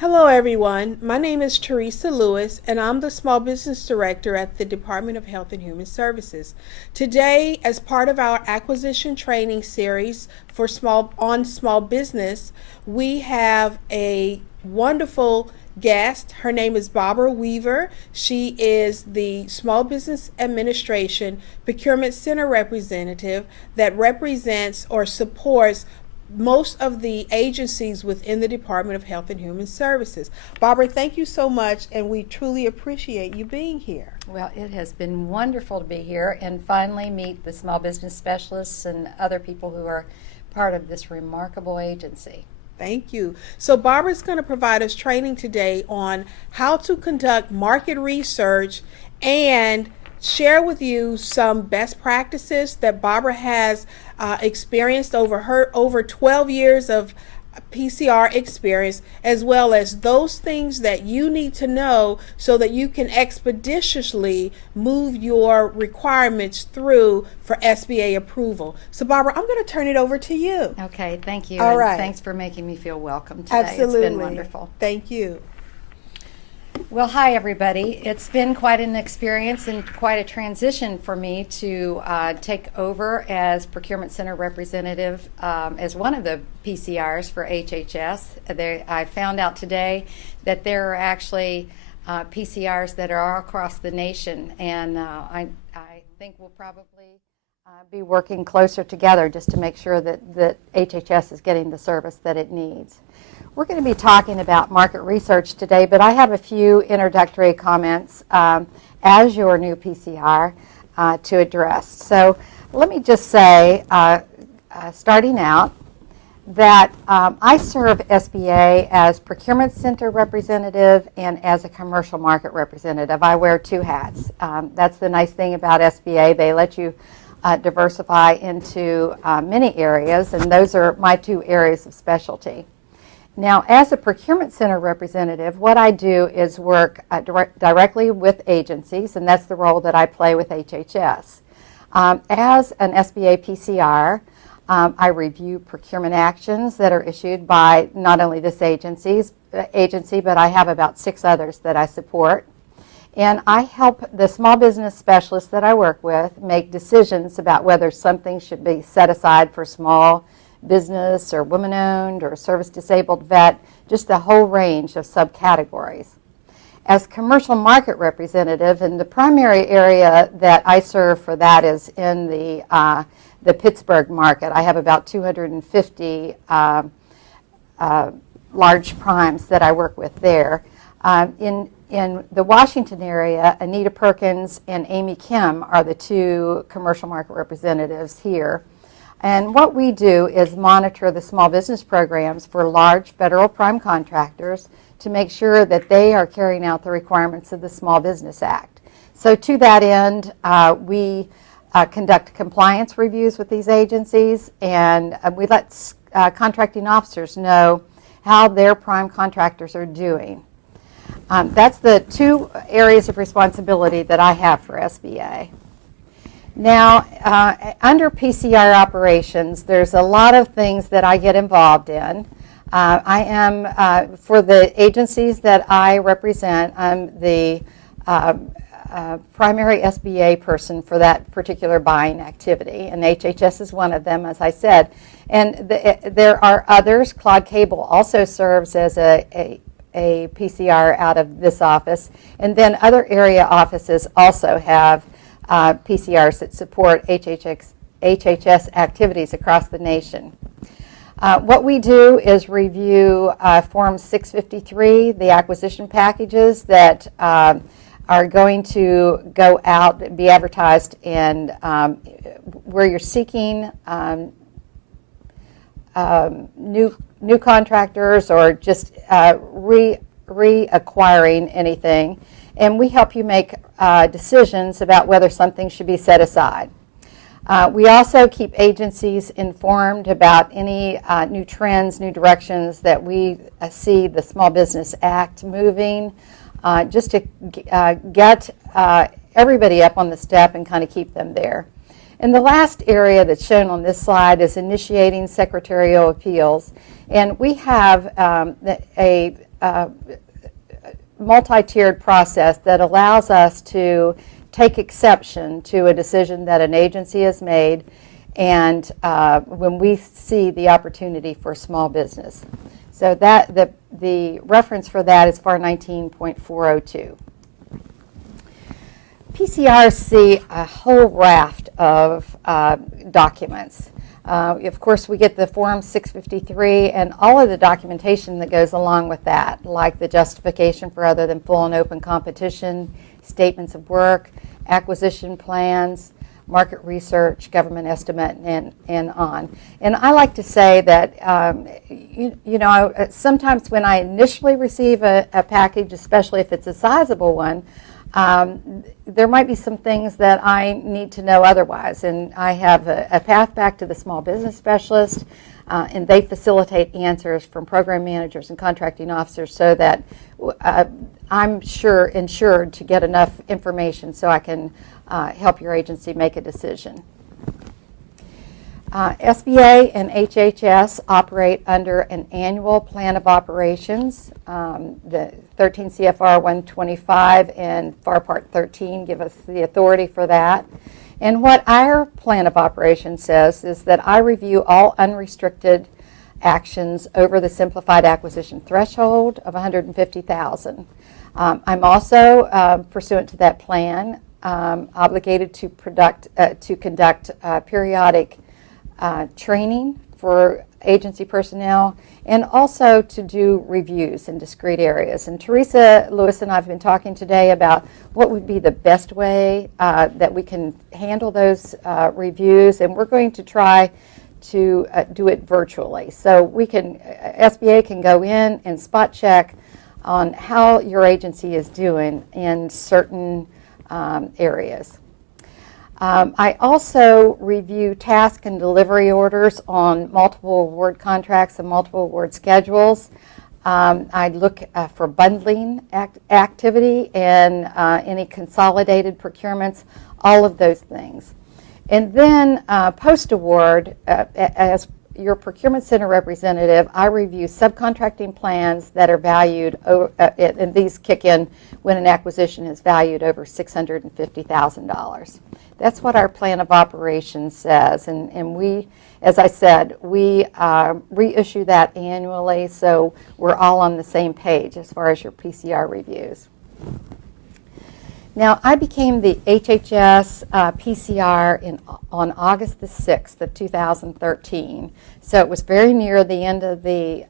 Hello everyone, my name is Teresa Lewis and I'm the Small Business Director at the Department of Health and Human Services. Today, as part of our acquisition training series for small business, we have a wonderful guest. Her name is Barbara Weaver. She is the Small Business Administration Procurement Center Representative that represents or supports most of the agencies within the Department of Health and Human Services. Barbara, thank you so much, and we truly appreciate you being here. Well, it has been wonderful to be here and finally meet the small business specialists and other people who are part of this remarkable agency. Thank you. So Barbara's going to provide us training today on how to conduct market research and share with you some best practices that Barbara has experienced over 12 years of PCR experience, as well as those things that you need to know so that you can expeditiously move your requirements through for SBA approval. So Barbara, I'm going to turn it over to you. Okay, thank you. All and right. Thanks for making me feel welcome today. Absolutely. It's been wonderful. Thank you. Well, hi everybody. It's been quite an experience and quite a transition for me to take over as Procurement Center Representative as one of the PCRs for HHS. I found out today that there are actually PCRs that are all across the nation, and I think we'll probably be working closer together just to make sure that HHS is getting the service that it needs. We're going to be talking about market research today, but I have a few introductory comments as your new PCR to address. So let me just say, starting out, that I serve SBA as Procurement Center Representative and as a Commercial Market Representative. I wear two hats. That's the nice thing about SBA. They let you diversify into many areas, and those are my two areas of specialty. Now, as a Procurement Center Representative, what I do is work directly with agencies, and that's the role that I play with HHS. As an SBA PCR, I review procurement actions that are issued by not only this agency, but I have about 6 others that I support. And I help the small business specialists that I work with make decisions about whether something should be set aside for small business or woman-owned or service-disabled vet, just a whole range of subcategories. As commercial market representative, and the primary area that I serve for that is in the Pittsburgh market. I have about 250 large primes that I work with there. In the Washington area, Anita Perkins and Amy Kim are the 2 commercial market representatives here. And what we do is monitor the small business programs for large federal prime contractors to make sure that they are carrying out the requirements of the Small Business Act. So to that end, we conduct compliance reviews with these agencies, and we let contracting officers know how their prime contractors are doing. That's the 2 areas of responsibility that I have for SBA. Now, under PCR Operations, there's a lot of things that I get involved in. I am, for the agencies that I represent, I'm the primary SBA person for that particular buying activity, and HHS is one of them, as I said. And there are others. Claude Cable also serves as a PCR out of this office, and then other area offices also have PCRs that support HHS activities across the nation. What we do is review Form 653, the acquisition packages that are going to go out, be advertised, and where you're seeking new contractors or just reacquiring anything. And we help you make decisions about whether something should be set aside. We also keep agencies informed about any new trends, new directions that we see the Small Business Act moving, just to get everybody up on the step and kind of keep them there. And the last area that's shown on this slide is initiating secretarial appeals. And we have multi-tiered process that allows us to take exception to a decision that an agency has made, and when we see the opportunity for small business. So that the reference for that is FAR 19.402. PCRs see a whole raft of documents. Of course, we get the Form 653 and all of the documentation that goes along with that, like the justification for other than full and open competition, statements of work, acquisition plans, market research, government estimate, and on. And I like to say that, sometimes when I initially receive a package, especially if it's a sizable one, there might be some things that I need to know otherwise. And I have a path back to the small business specialist, and they facilitate answers from program managers and contracting officers so that I'm ensured to get enough information so I can help your agency make a decision. SBA and HHS operate under an annual plan of operations. The 13 CFR 125 and FAR Part 13 give us the authority for that. And what our plan of operations says is that I review all unrestricted actions over the simplified acquisition threshold of $150,000. I'm also, pursuant to that plan, obligated to conduct periodic training for agency personnel, and also to do reviews in discrete areas. And Teresa Lewis and I have been talking today about what would be the best way that we can handle those reviews, and we're going to try to do it virtually. So we can, SBA can go in and spot check on how your agency is doing in certain areas. I also review task and delivery orders on multiple award contracts and multiple award schedules. I look for bundling activity and any consolidated procurements, all of those things. And then post-award, as your procurement center representative, I review subcontracting plans that are valued, and these kick in when an acquisition is valued over $650,000. That's what our plan of operations says, and we, as I said, we reissue that annually, so we're all on the same page as far as your PCR reviews. Now, I became the HHS PCR on August the 6th of 2013, so it was very near the end of the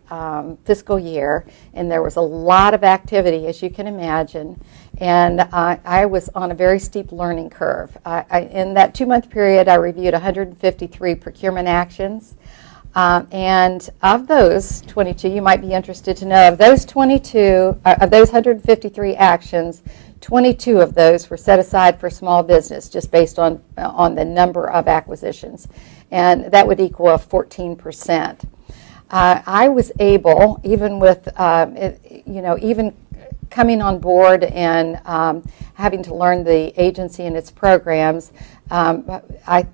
fiscal year, and there was a lot of activity, as you can imagine, and I was on a very steep learning curve. In that 2-month period, I reviewed 153 procurement actions, and of those 22, you might be interested to know, of those 153 actions, 22 of those were set aside for small business, just based on the number of acquisitions, and that would equal a 14%. I was able, even with even coming on board and having to learn the agency and its programs, I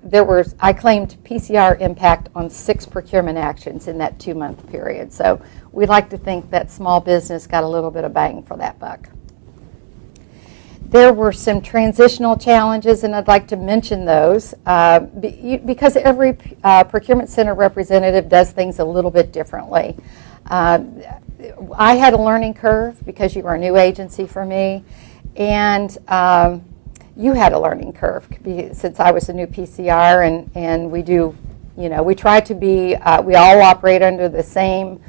claimed PCR impact on 6 procurement actions in that 2-month period. So we like to think that small business got a little bit of bang for that buck. There were some transitional challenges, and I'd like to mention those because every procurement center representative does things a little bit differently. I had a learning curve because you were a new agency for me, and you had a learning curve since I was a new PCR, and we do, we try to be, we all operate under the same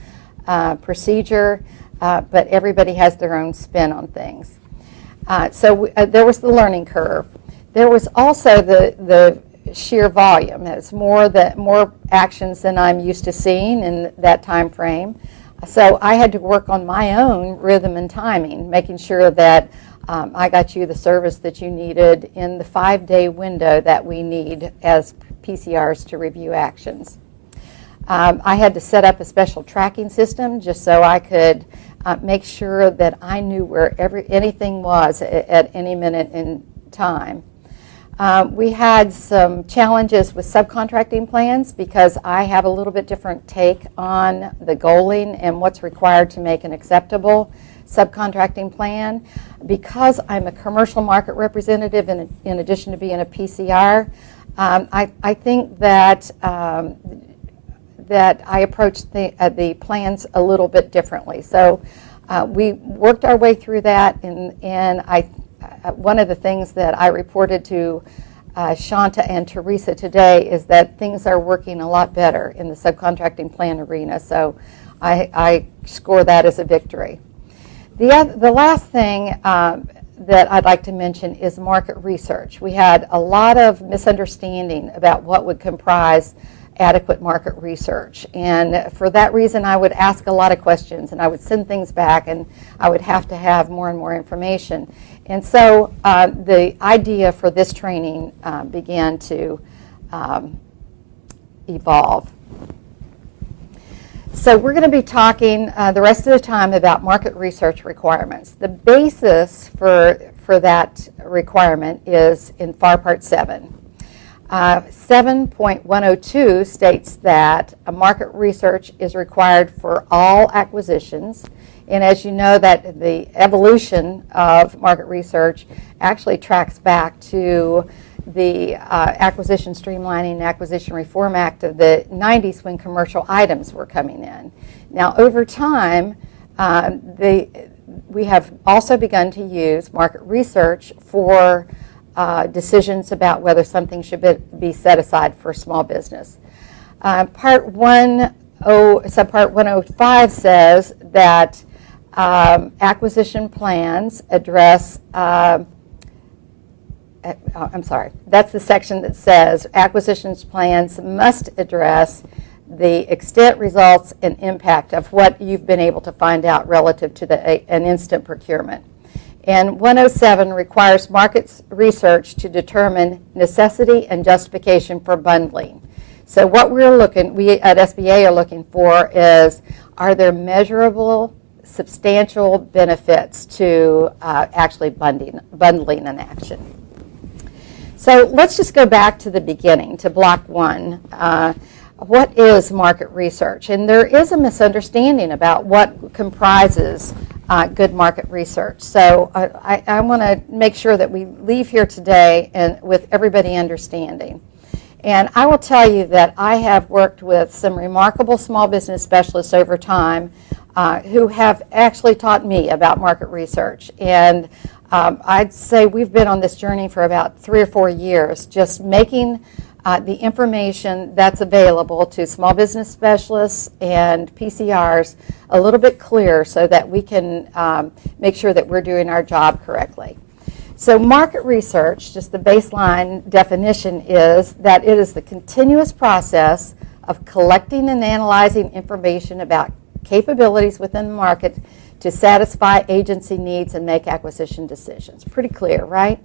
procedure, but everybody has their own spin on things. So there was the learning curve. There was also the sheer volume. It's more actions than I'm used to seeing in that time frame. So I had to work on my own rhythm and timing, making sure that I got you the service that you needed in the 5-day window that we need as PCRs to review actions. I had to set up a special tracking system just so I could make sure that I knew where anything was at any minute in time. We had some challenges with subcontracting plans because I have a little bit different take on the goaling and what's required to make an acceptable subcontracting plan. Because I'm a commercial market representative in addition to being a PCR, I think that that I approached the plans a little bit differently. So we worked our way through that, and one of the things that I reported to Shanta and Teresa today is that things are working a lot better in the subcontracting plan arena. So I score that as a victory. The last thing that I'd like to mention is market research. We had a lot of misunderstanding about what would comprise adequate market research, and for that reason I would ask a lot of questions and I would send things back and I would have to have more and more information. And so the idea for this training began to evolve. So we're going to be talking the rest of the time about market research requirements. The basis for that requirement is in FAR Part 7. 7.102 states that a market research is required for all acquisitions. And as you know, that the evolution of market research actually tracks back to the Acquisition Streamlining and Acquisition Reform Act of the 90s when commercial items were coming in. Now, over time, we have also begun to use market research for decisions about whether something should be set aside for small business. Subpart 105 says that acquisition plans address I'm sorry, that's the section that says acquisitions plans must address the extent, results, and impact of what you've been able to find out relative to an instant procurement. And 107 requires market research to determine necessity and justification for bundling. So what we at SBA are looking for is, are there measurable, substantial benefits to actually bundling an action? So let's just go back to the beginning, to block 1. What is market research? And there is a misunderstanding about what comprises good market research. So I want to make sure that we leave here today and with everybody understanding. And I will tell you that I have worked with some remarkable small business specialists over time who have actually taught me about market research. And I'd say we've been on this journey for about 3 or 4 years, just making the information that's available to small business specialists and PCRs a little bit clearer so that we can make sure that we're doing our job correctly. So market research, just the baseline definition, is that it is the continuous process of collecting and analyzing information about capabilities within the market to satisfy agency needs and make acquisition decisions. Pretty clear, right?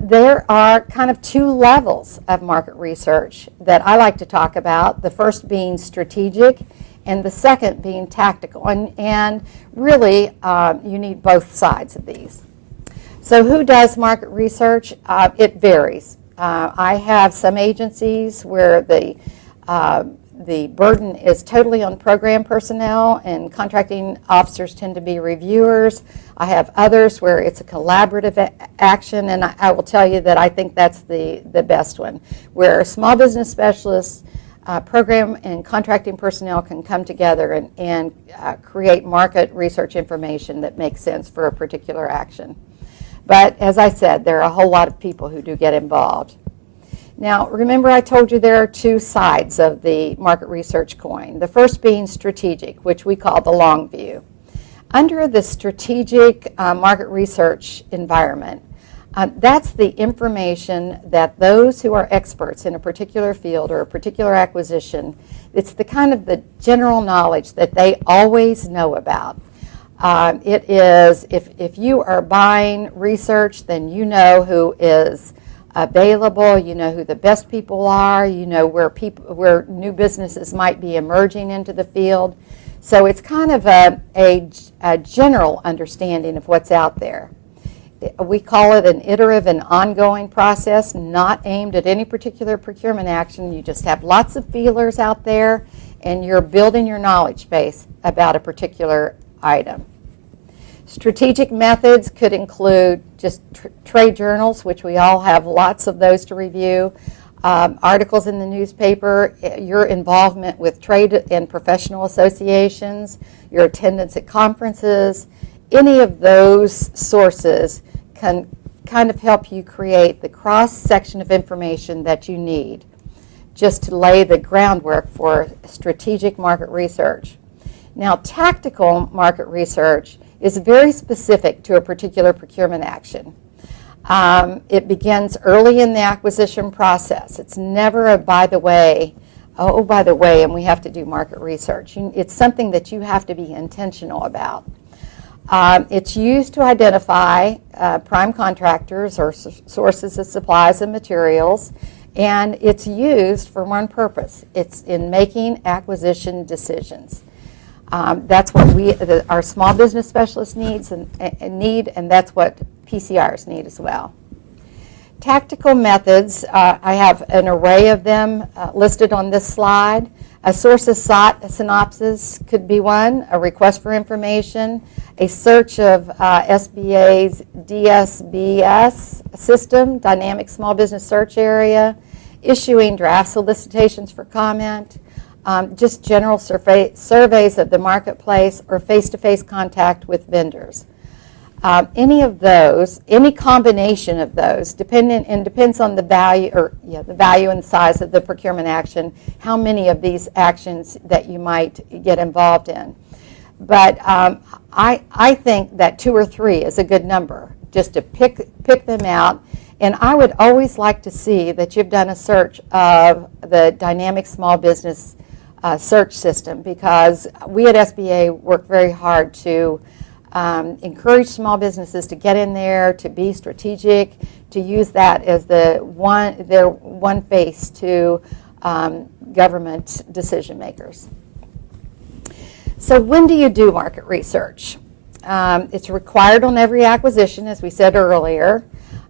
There are kind of 2 levels of market research that I like to talk about, the first being strategic and the second being tactical. And really, you need both sides of these. So who does market research? It varies. I have some agencies where the burden is totally on program personnel and contracting officers tend to be reviewers. I have others where it's a collaborative action, and I will tell you that I think that's the best one, where small business specialists, program and contracting personnel can come together and create market research information that makes sense for a particular action. But as I said, there are a whole lot of people who do get involved. Now, remember I told you there are 2 sides of the market research coin. The first being strategic, which we call the long view. Under the strategic market research environment, that's the information that those who are experts in a particular field or a particular acquisition, it's the kind of the general knowledge that they always know about. It is, if you are buying research, then you know who is available, you know who the best people are, you know where new businesses might be emerging into the field. So it's kind of a general understanding of what's out there. we call it an iterative and ongoing process, not aimed at any particular procurement action. You just have lots of feelers out there, and you're building your knowledge base about a particular item. Strategic methods could include just trade journals, which we all have lots of those to review, articles in the newspaper, your involvement with trade and professional associations, your attendance at conferences. Any of those sources can kind of help you create the cross-section of information that you need just to lay the groundwork for strategic market research. Now, tactical market research is very specific to a particular procurement action. It begins early in the acquisition process. It's never a by the way, and we have to do market research. It's something that you have to be intentional about. It's used to identify prime contractors or sources of supplies and materials, and it's used for one purpose. It's in making acquisition decisions. That's what our small business specialists need, and that's what PCRs need as well. Tactical methods, I have an array of them listed on this slide. A sources sought, a synopsis could be one, a request for information, a search of SBA's DSBS system, Dynamic Small Business Search Area, issuing draft solicitations for comment, just general surveys of the marketplace, or face-to-face contact with vendors. Any of those, any combination of those, depends on the value, the value and size of the procurement action, how many of these actions that you might get involved in. But I think that 2 or 3 is a good number, just to pick them out. And I would always like to see that you've done a search of the Dynamic Small Business search system, because we at SBA work very hard to encourage small businesses to get in there, to be strategic, to use that as their one face to government decision makers. So when do you do market research? It's required on every acquisition, as we said earlier.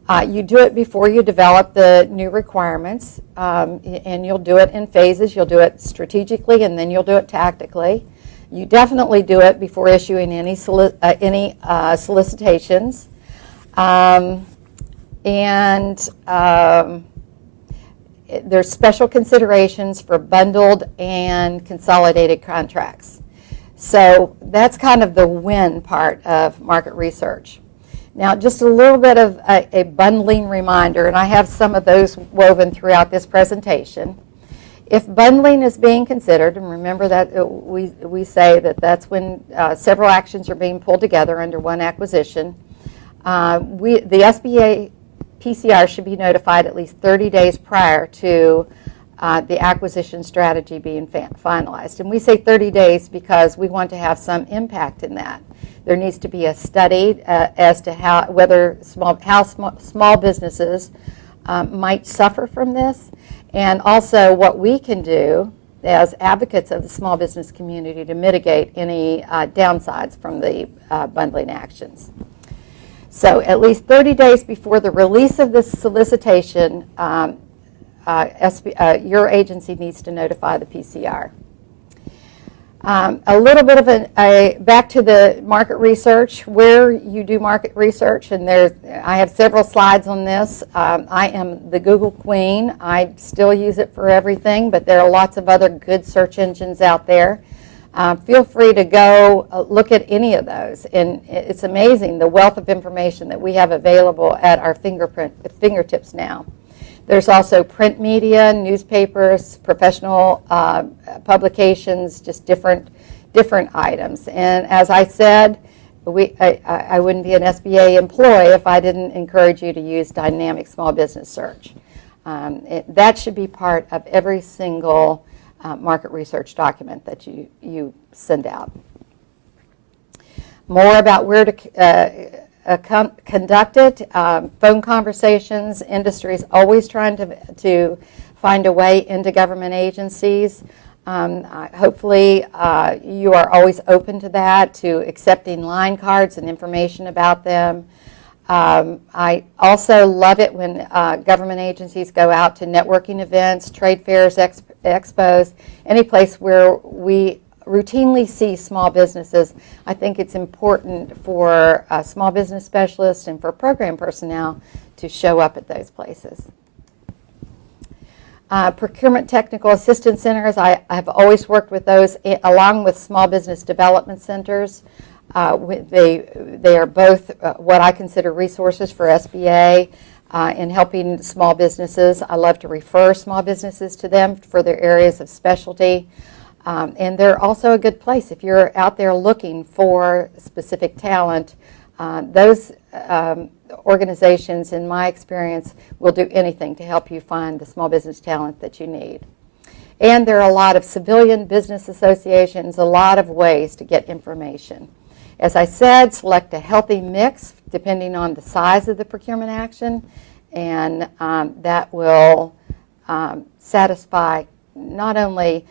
You do it before you develop the new requirements, and you'll do it in phases. You'll do it strategically, and then you'll do it tactically. You definitely do it before issuing any solicitations. There's special considerations for bundled and consolidated contracts. So that's kind of the when part of market research. Now, just a little bit of a bundling reminder, and I have some of those woven throughout this presentation. If bundling is being considered, and remember that we say that that's when several actions are being pulled together under one acquisition, the SBA PCR should be notified at least 30 days prior to the acquisition strategy being finalized. And we say 30 days because we want to have some impact in that. There needs to be a study as to how small businesses might suffer from this, and also what we can do as advocates of the small business community to mitigate any downsides from the bundling actions. So at least 30 days before the release of this solicitation, your agency needs to notify the PCR. A little bit of back to the market research, where you do market research, and I have several slides on this. I am the Google queen. I still use it for everything, but there are lots of other good search engines out there. Feel free to go look at any of those, and it's amazing the wealth of information that we have available at our fingertips now. There's also print media, newspapers, professional publications, just different items. And as I said, I wouldn't be an SBA employee if I didn't encourage you to use dynamic small business search. That should be part of every single market research document that you send out. More about where to conduct it, phone conversations. Industry is always trying to find a way into government agencies. Hopefully you are always open to that, to accepting line cards and information about them. I also love it when government agencies go out to networking events, trade fairs, expos, any place where we routinely see small businesses. I think it's important for small business specialists and for program personnel to show up at those places. Procurement Technical Assistance Centers, I've always worked with those along with small business development centers. They are both what I consider resources for SBA in helping small businesses. I love to refer small businesses to them for their areas of specialty. And they're also a good place if you're out there looking for specific talent. Those organizations, in my experience, will do anything to help you find the small business talent that you need. And there are a lot of civilian business associations, a lot of ways to get information. As I said, select a healthy mix depending on the size of the procurement action, and that will satisfy not only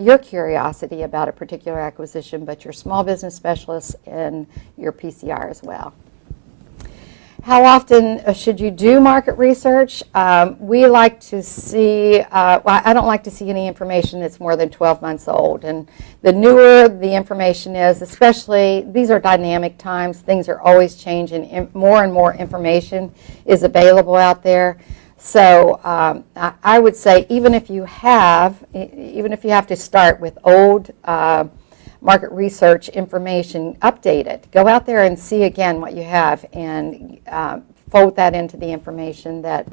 your curiosity about a particular acquisition, but your small business specialists and your PCR as well. How often should you do market research? We like to see, well, I don't like to see any information that's more than 12 months old. And the newer the information is, especially, these are dynamic times, things are always changing, more and more information is available out there. So I would say even if you have to start with old market research information, update it. Go out there and see again what you have and fold that into the information that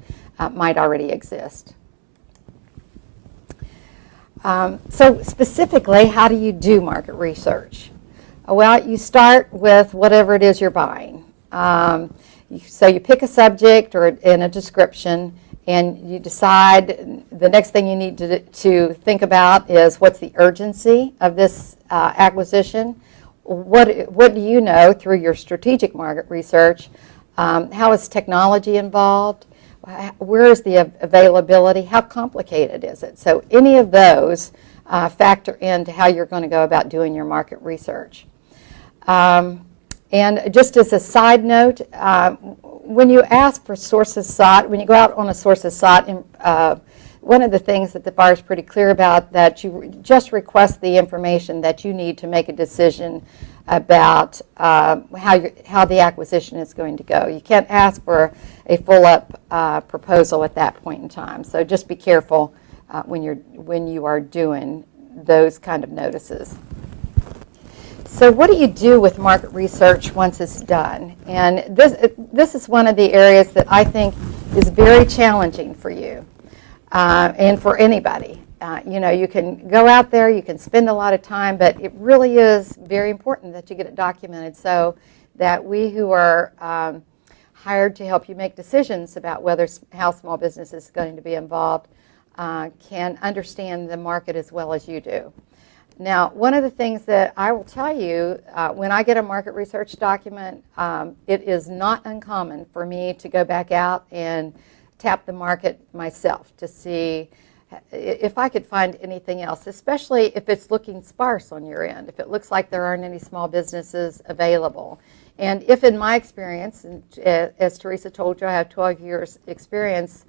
might already exist. So specifically, how do you do market research? Well, you start with whatever it is you're buying. So you pick a subject or in a description, and you decide the next thing you need to think about is what's the urgency of this acquisition. What do you know through your strategic market research? How is technology involved? Where is the availability? How complicated is it? So any of those factor into how you're going to go about doing your market research. And just as a side note, when you ask for sources sought, when you go out on a sources sought, one of the things that the bar is pretty clear about, that you just request the information that you need to make a decision about how the acquisition is going to go. You can't ask for a full-up proposal at that point in time. So just be careful when you are doing those kind of notices. So what do you do with market research once it's done? And this is one of the areas that I think is very challenging for you and for anybody. You know, you can go out there, you can spend a lot of time, but it really is very important that you get it documented so that we who are hired to help you make decisions about how small business is going to be involved can understand the market as well as you do. Now, one of the things that I will tell you, when I get a market research document, it is not uncommon for me to go back out and tap the market myself to see if I could find anything else, especially if it's looking sparse on your end, if it looks like there aren't any small businesses available. And if in my experience, and as Teresa told you, I have 12 years experience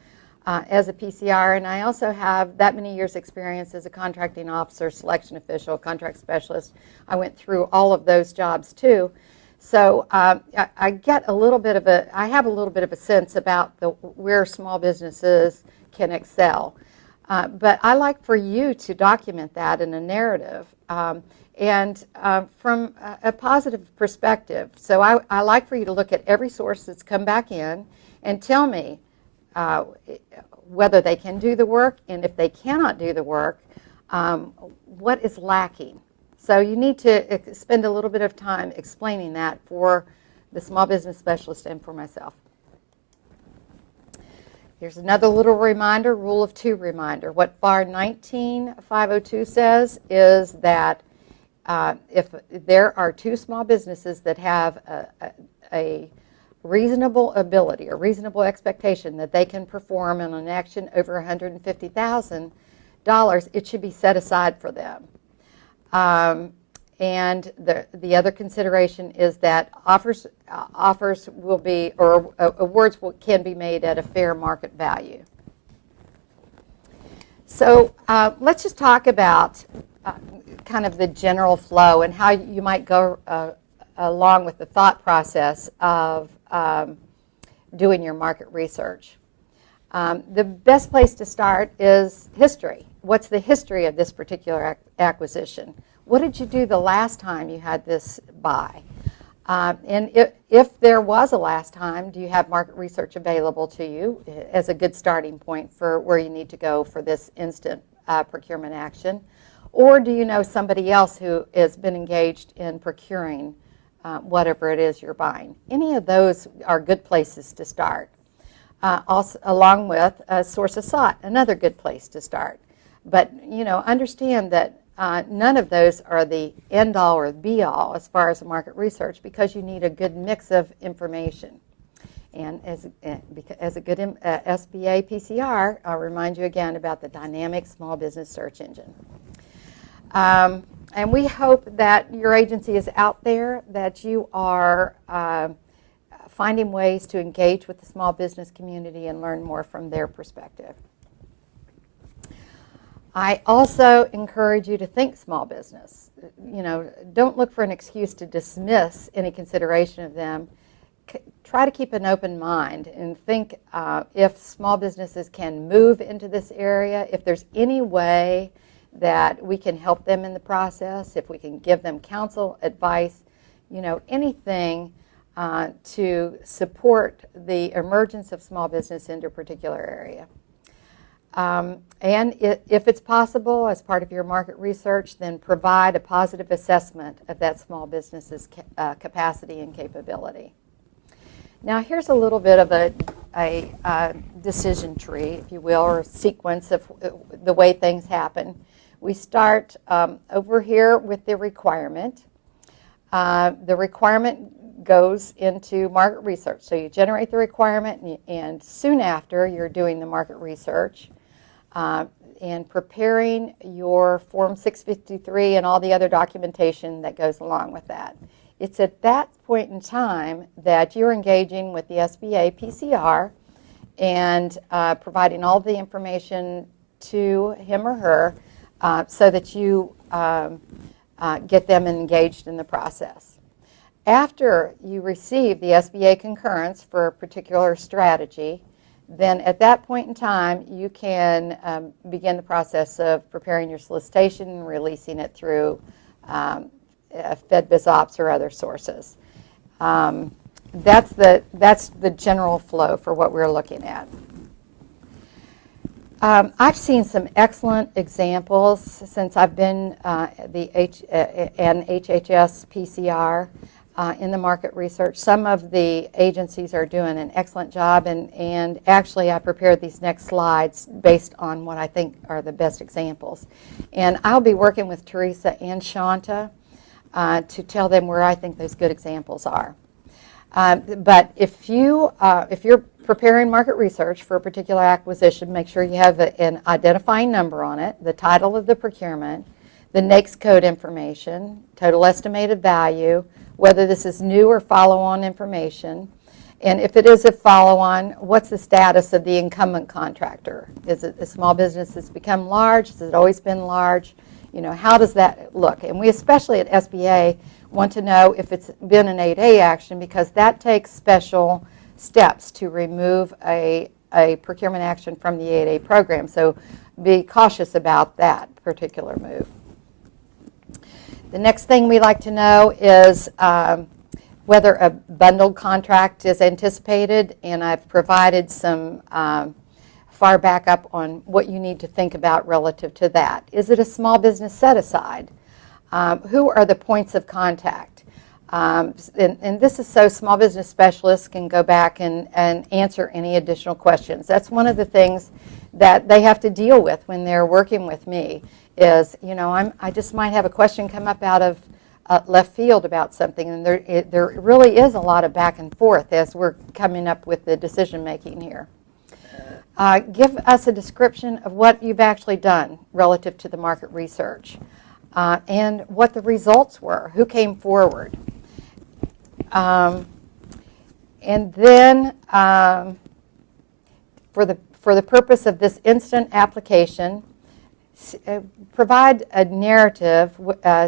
as a PCR, and I also have that many years experience as a contracting officer, selection official, contract specialist. I went through all of those jobs too. So I get a little bit of I have a little bit of a sense about where small businesses can excel. But I like for you to document that in a narrative and from a positive perspective. So I like for you to look at every source that's come back in and tell me whether they can do the work, and if they cannot do the work, what is lacking. So you need to spend a little bit of time explaining that for the small business specialist and for myself. Here's another little reminder, rule of two reminder. What FAR 19502 says is that if there are two small businesses that have a reasonable ability or reasonable expectation that they can perform in an action over $150,000, it should be set aside for them. And the other consideration is that offers will be, or awards can be made at a fair market value. So let's just talk about kind of the general flow and how you might go along with the thought process of doing your market research. The best place to start is history. What's the history of this particular acquisition? What did you do the last time you had this buy? And if there was a last time, do you have market research available to you as a good starting point for where you need to go for this instant procurement action? Or do you know somebody else who has been engaged in procuring whatever it is you're buying? Any of those are good places to start. Also, along with a source of SOT, another good place to start. But understand that none of those are the end-all or be-all as far as market research, because you need a good mix of information. And as a good SBA PCR, I'll remind you again about the dynamic small business search engine. And we hope that your agency is out there, that you are finding ways to engage with the small business community and learn more from their perspective. I also encourage you to think small business. Don't look for an excuse to dismiss any consideration of them. Try to keep an open mind and think if small businesses can move into this area, if there's any way that we can help them in the process, if we can give them counsel, advice, anything to support the emergence of small business into a particular area. And if it's possible, as part of your market research, then provide a positive assessment of that small business's capacity and capability. Now, here's a little bit of a decision tree, if you will, or a sequence of the way things happen. We start over here with the requirement. The requirement goes into market research. So you generate the requirement, and soon after, you're doing the market research and preparing your Form 653 and all the other documentation that goes along with that. It's at that point in time that you're engaging with the SBA PCR and providing all the information to him or her so that you get them engaged in the process. After you receive the SBA concurrence for a particular strategy, then at that point in time, you can begin the process of preparing your solicitation and releasing it through FedBizOps or other sources. That's the general flow for what we're looking at. I've seen some excellent examples since I've been an HHS PCR in the market research. Some of the agencies are doing an excellent job, and actually I prepared these next slides based on what I think are the best examples. And I'll be working with Teresa and Shanta to tell them where I think those good examples are. But if you're preparing market research for a particular acquisition, make sure you have an identifying number on it, the title of the procurement, the NAICS code information, total estimated value, whether this is new or follow-on information, and if it is a follow-on, what's the status of the incumbent contractor? Is it a small business that's become large? Has it always been large? How does that look? And we especially at SBA want to know if it's been an 8A action, because that takes special steps to remove a procurement action from the 8A program. So be cautious about that particular move. The next thing we like to know is whether a bundled contract is anticipated, and I've provided some far backup on what you need to think about relative to that. Is it a small business set-aside? Who are the points of contact? And this is so small business specialists can go back and answer any additional questions. That's one of the things that they have to deal with when they're working with me is, I just might have a question come up out of left field about something, and there really is a lot of back and forth as we're coming up with the decision making here. Give us a description of what you've actually done relative to the market research. and what the results were, who came forward. And then for the purpose of this instant application, provide a narrative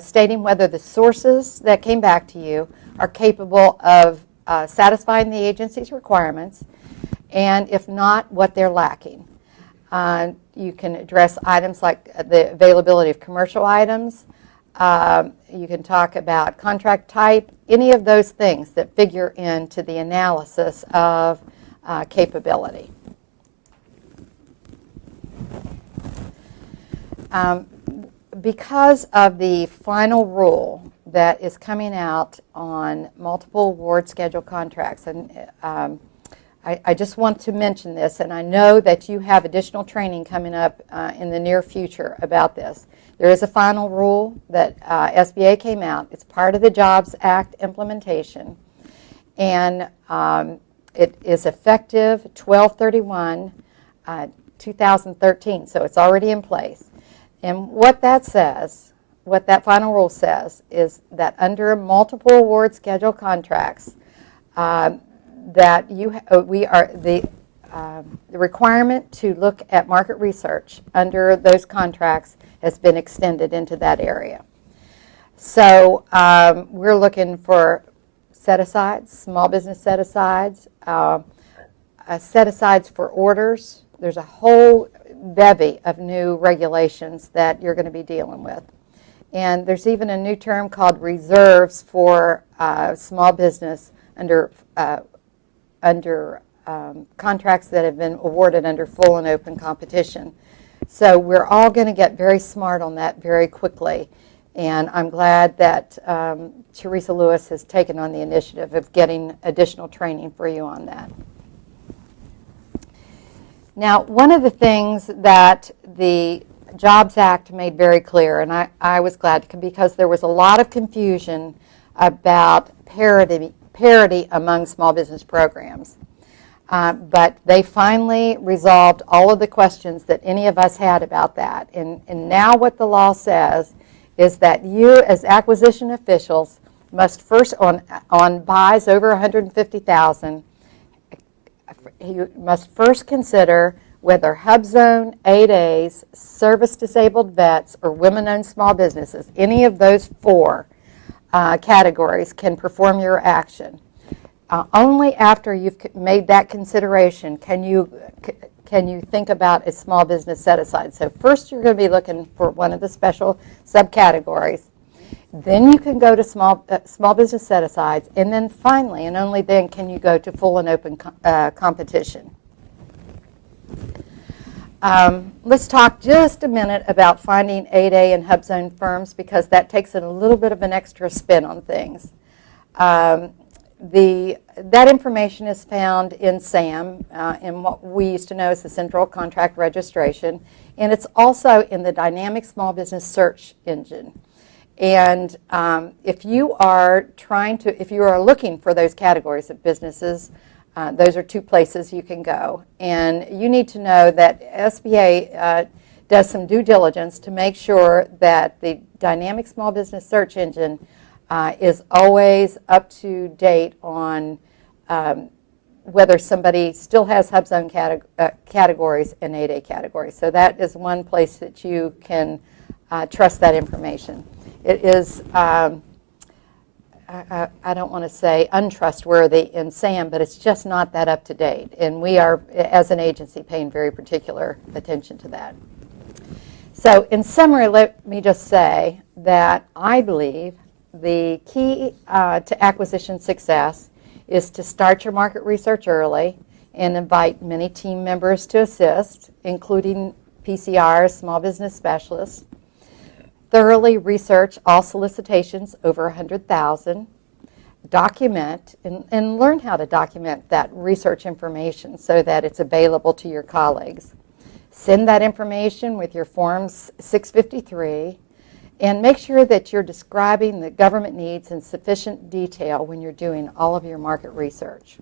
stating whether the sources that came back to you are capable of satisfying the agency's requirements, and if not, what they're lacking. You can address items like the availability of commercial items. You can talk about contract type, any of those things that figure into the analysis of capability. Because of the final rule that is coming out on multiple award schedule contracts, and I just want to mention this, and I know that you have additional training coming up in the near future about this. There is a final rule that SBA came out. It's part of the Jobs Act implementation, and it is effective 12/31/2013, so it's already in place. And what that says, what that final rule says, is that under multiple award schedule contracts, that the requirement to look at market research under those contracts has been extended into that area. So we're looking for set-asides, small business set-asides, set-asides for orders. There's a whole bevy of new regulations that you're going to be dealing with. And there's even a new term called reserves for small business under contracts that have been awarded under full and open competition. So we're all going to get very smart on that very quickly. And I'm glad that Teresa Lewis has taken on the initiative of getting additional training for you on that. Now, one of the things that the Jobs Act made very clear, and I was glad because there was a lot of confusion about parity among small business programs. But they finally resolved all of the questions that any of us had about that. And now what the law says is that you, as acquisition officials, must first, on buys over $150,000, you must first consider whether hubzone, 8As, service-disabled vets, or women-owned small businesses, any of those four categories can perform your action. Only after you've made that consideration can you think about a small business set-aside. So first you're going to be looking for one of the special subcategories. Then you can go to small business set-asides, and then finally, and only then, can you go to full and open competition. Let's talk just a minute about finding 8A and hubzone firms, because that takes a little bit of an extra spin on things. That information is found in SAM, in what we used to know as the Central Contract Registration, and it's also in the Dynamic Small Business Search Engine. And if you are looking for those categories of businesses, those are two places you can go. And you need to know that SBA does some due diligence to make sure that the Dynamic Small Business Search Engine is always up to date on whether somebody still has hubzone categories and 8A categories. So that is one place that you can trust that information. It is, I don't want to say untrustworthy in SAM, but it's just not that up to date. And we are, as an agency, paying very particular attention to that. So in summary, let me just say that I believe the key to acquisition success is to start your market research early and invite many team members to assist, including PCRs, small business specialists. Thoroughly research all solicitations over 100,000. Document and learn how to document that research information so that it's available to your colleagues. Send that information with your Forms 653, and make sure that you're describing the government needs in sufficient detail when you're doing all of your market research.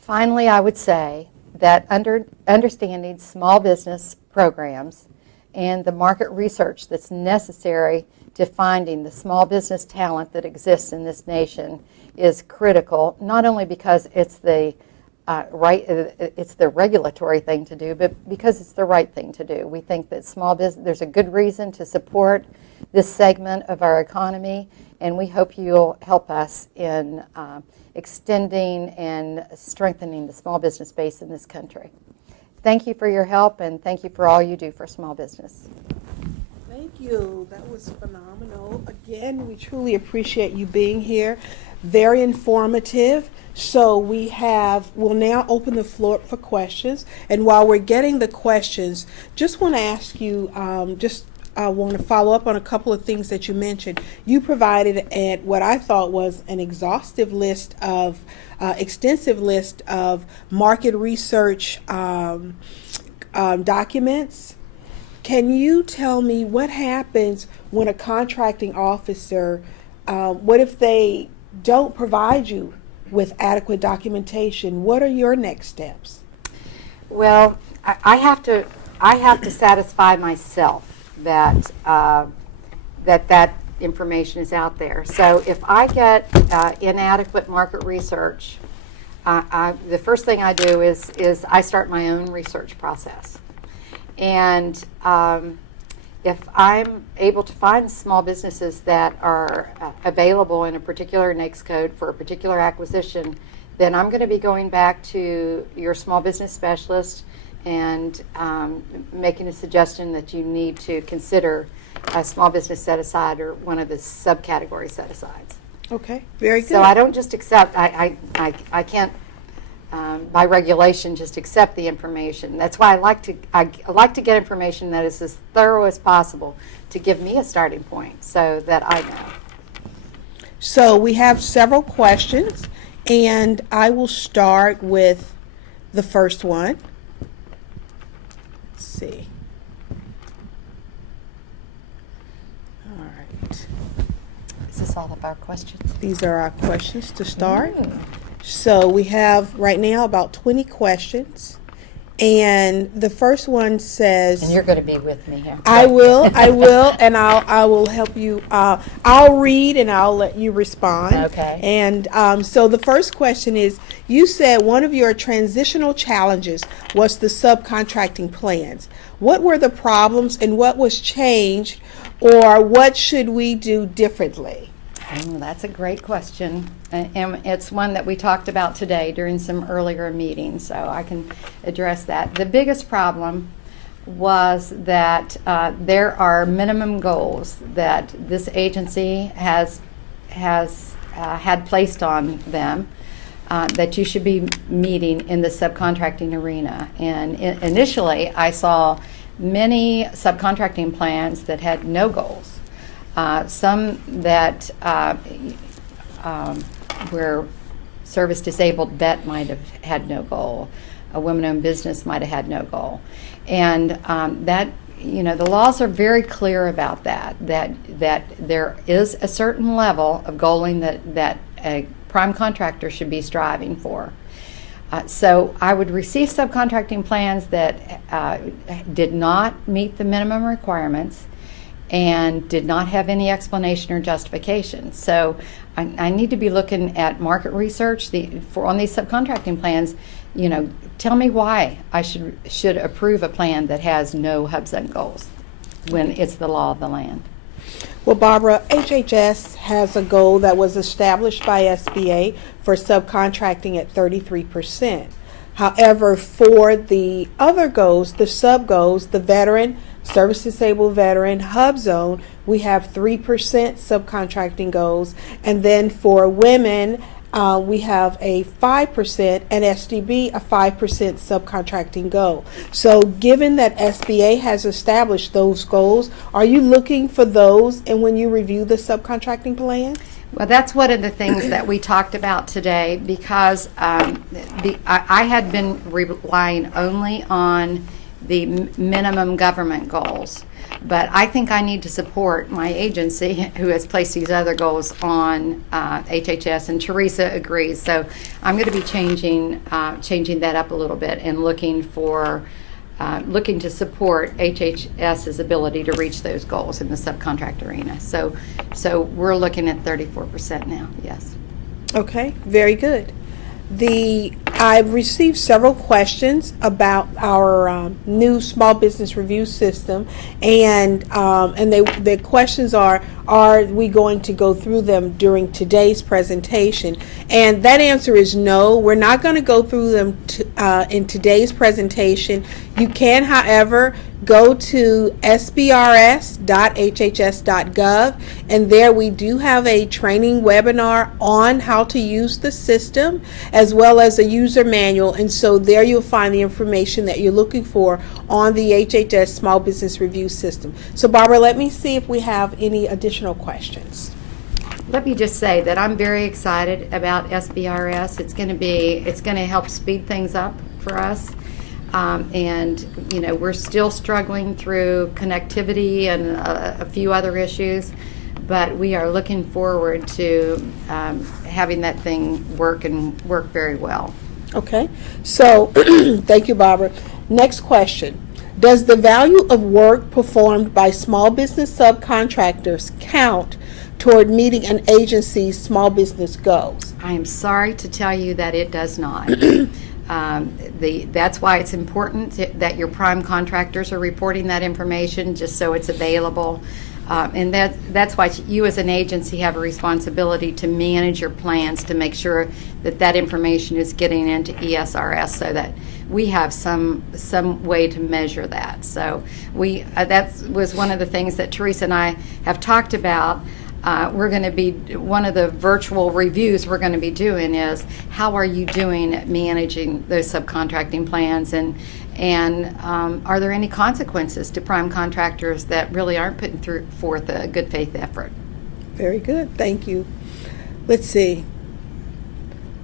Finally, I would say that understanding small business programs and the market research that's necessary to finding the small business talent that exists in this nation is critical, not only because it's the it's the regulatory thing to do, but because it's the right thing to do. We think that small business, there's a good reason to support this segment of our economy, and we hope you'll help us in extending and strengthening the small business base in this country. Thank you for your help, and thank you for all you do for small business. Thank you. That was phenomenal. Again, we truly appreciate you being here. Very informative. So we'll now open the floor for questions. And while we're getting the questions, just want to ask you, I want to follow up on a couple of things that you mentioned. You provided what I thought was an extensive list of market research documents. Can you tell me what happens when a contracting officer, what if they don't provide you with adequate documentation? What are your next steps? Well, I have to satisfy myself that that information is out there. So if I get inadequate market research, the first thing I do is I start my own research process. And if I'm able to find small businesses that are available in a particular NAICS code for a particular acquisition, then I'm going to be going back to your small business specialist and making a suggestion that you need to consider a small business set-aside or one of the subcategory set-asides. Okay, very good. So I don't just accept, I can't, by regulation, just accept the information. That's why I like to get information that is as thorough as possible to give me a starting point so that I know. So we have several questions, and I will start with the first one. Let's see. All right. Is this all of our questions? These are our questions to start. So we have right now about 20 questions. And the first one says, And you're going to be with me here. I will, and I will help you. I'll read and I'll let you respond. Okay. And so the first question is, you said one of your transitional challenges was the subcontracting plans. What were the problems and what was changed, or what should we do differently? That's a great question, and it's one that we talked about today during some earlier meetings, so I can address that. The biggest problem was that there are minimum goals that this agency has had placed on them that you should be meeting in the subcontracting arena. And initially, I saw many subcontracting plans that had no goals. Some that where service disabled vet might have had no goal, a women-owned business might have had no goal, and that the laws are very clear about that there is a certain level of goaling that a prime contractor should be striving for. So I would receive subcontracting plans that did not meet the minimum requirements and did not have any explanation or justification. So I need to be looking at market research on these subcontracting plans. Tell me why I should approve a plan that has no hubzone goals when it's the law of the land. Well, Barbara, HHS has a goal that was established by SBA for subcontracting at 33%. However, for the other goals, the sub-goals, the veteran, service disabled veteran, hubzone, we have 3% subcontracting goals. And then for women, we have a 5%, and SDB a 5% subcontracting goal. So given that SBA has established those goals, are you looking for those and when you review the subcontracting plan? Well, that's one of the things that we talked about today, because I had been relying only on the minimum government goals. But I think I need to support my agency who has placed these other goals on HHS, and Teresa agrees. So I'm going to be changing that up a little bit and looking for looking to support HHS's ability to reach those goals in the subcontract arena. So we're looking at 34% now, yes. Okay, very good. I've received several questions about our new small business review system, and the questions are we going to go through them during today's presentation? And that answer is no. We're not going to go through them in today's presentation. You can, however, go to sbrs.hhs.gov, and there we do have a training webinar on how to use the system, as well as a user manual, and so there you'll find the information that you're looking for on the HHS Small Business Review System. So Barbara, let me see if we have any additional questions. Let me just say that I'm very excited about SBRS. It's going to help speed things up for us. And we're still struggling through connectivity and a few other issues, but we are looking forward to having that thing work very well. Okay, so thank you, Barbara. Next question. Does the value of work performed by small business subcontractors count toward meeting an agency's small business goals? I am sorry to tell you that it does not. That's why it's important that your prime contractors are reporting that information, just so it's available. And that's why you as an agency have a responsibility to manage your plans to make sure that information is getting into ESRS, so that we have some way to measure that. So that was one of the things that Teresa and I have talked about. We're going to be, one of the virtual reviews we're going to be doing is, how are you doing at managing those subcontracting plans, and are there any consequences to prime contractors that really aren't putting forth a good faith effort? Very good, thank you. Let's see.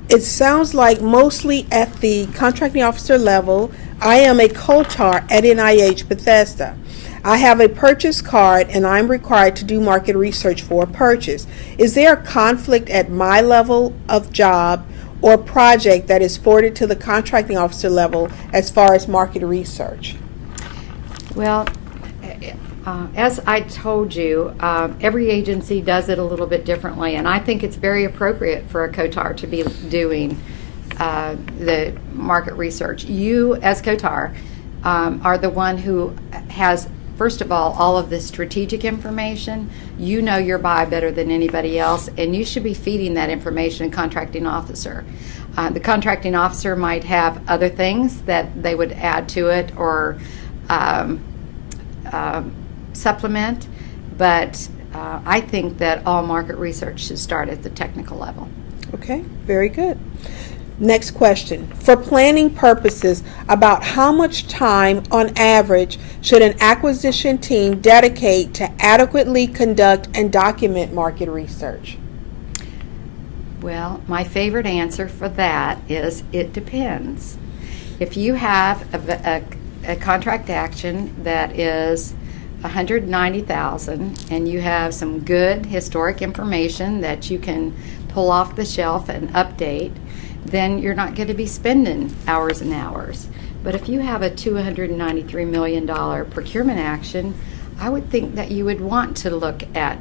It sounds like mostly at the contracting officer level. I am a kotar at NIH Bethesda. I have a purchase card and I'm required to do market research for a purchase. Is there a conflict at my level of job or project that is forwarded to the contracting officer level as far as market research? Well, as I told you, every agency does it a little bit differently, and I think it's very appropriate for a kotar to be doing the market research. You, as kotar, are the one who has, first of all of the strategic information. You know your buy better than anybody else, and you should be feeding that information to the contracting officer. The contracting officer might have other things that they would add to it or supplement, but I think that all market research should start at the technical level. Okay, very good. Next question. For planning purposes, about how much time on average should an acquisition team dedicate to adequately conduct and document market research? Well, my favorite answer for that is it depends. If you have a contract action that is $190,000 and you have some good historic information that you can pull off the shelf and update, then you're not going to be spending hours and hours. But if you have a $293 million procurement action, I would think that you would want to look at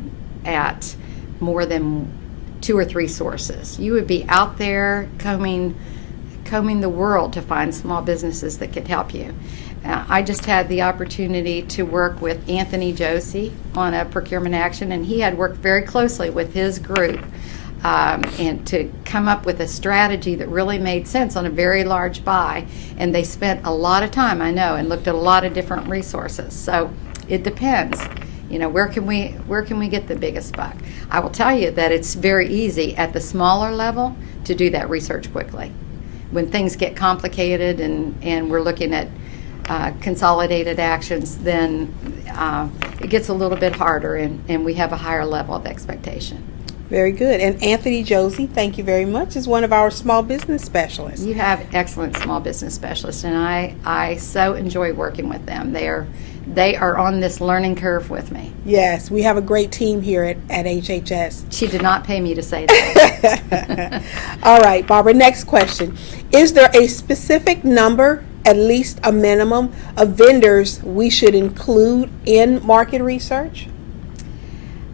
more than 2 or 3 sources. You would be out there combing the world to find small businesses that could help you. I just had the opportunity to work with Anthony Josie on a procurement action, and he had worked very closely with his group and to come up with a strategy that really made sense on a very large buy. And they spent a lot of time, I know, and looked at a lot of different resources. So it depends. Where can we get the biggest buck? I will tell you that it's very easy at the smaller level to do that research quickly. When things get complicated and we're looking at consolidated actions, then it gets a little bit harder, and we have a higher level of expectation. Very good. And Anthony Josie, thank you very much, is one of our small business specialists. You have excellent small business specialists, and I so enjoy working with them. They are on this learning curve with me. Yes, we have a great team here at HHS. She did not pay me to say that. All right, Barbara, next question. Is there a specific number at least a minimum of vendors we should include in market research?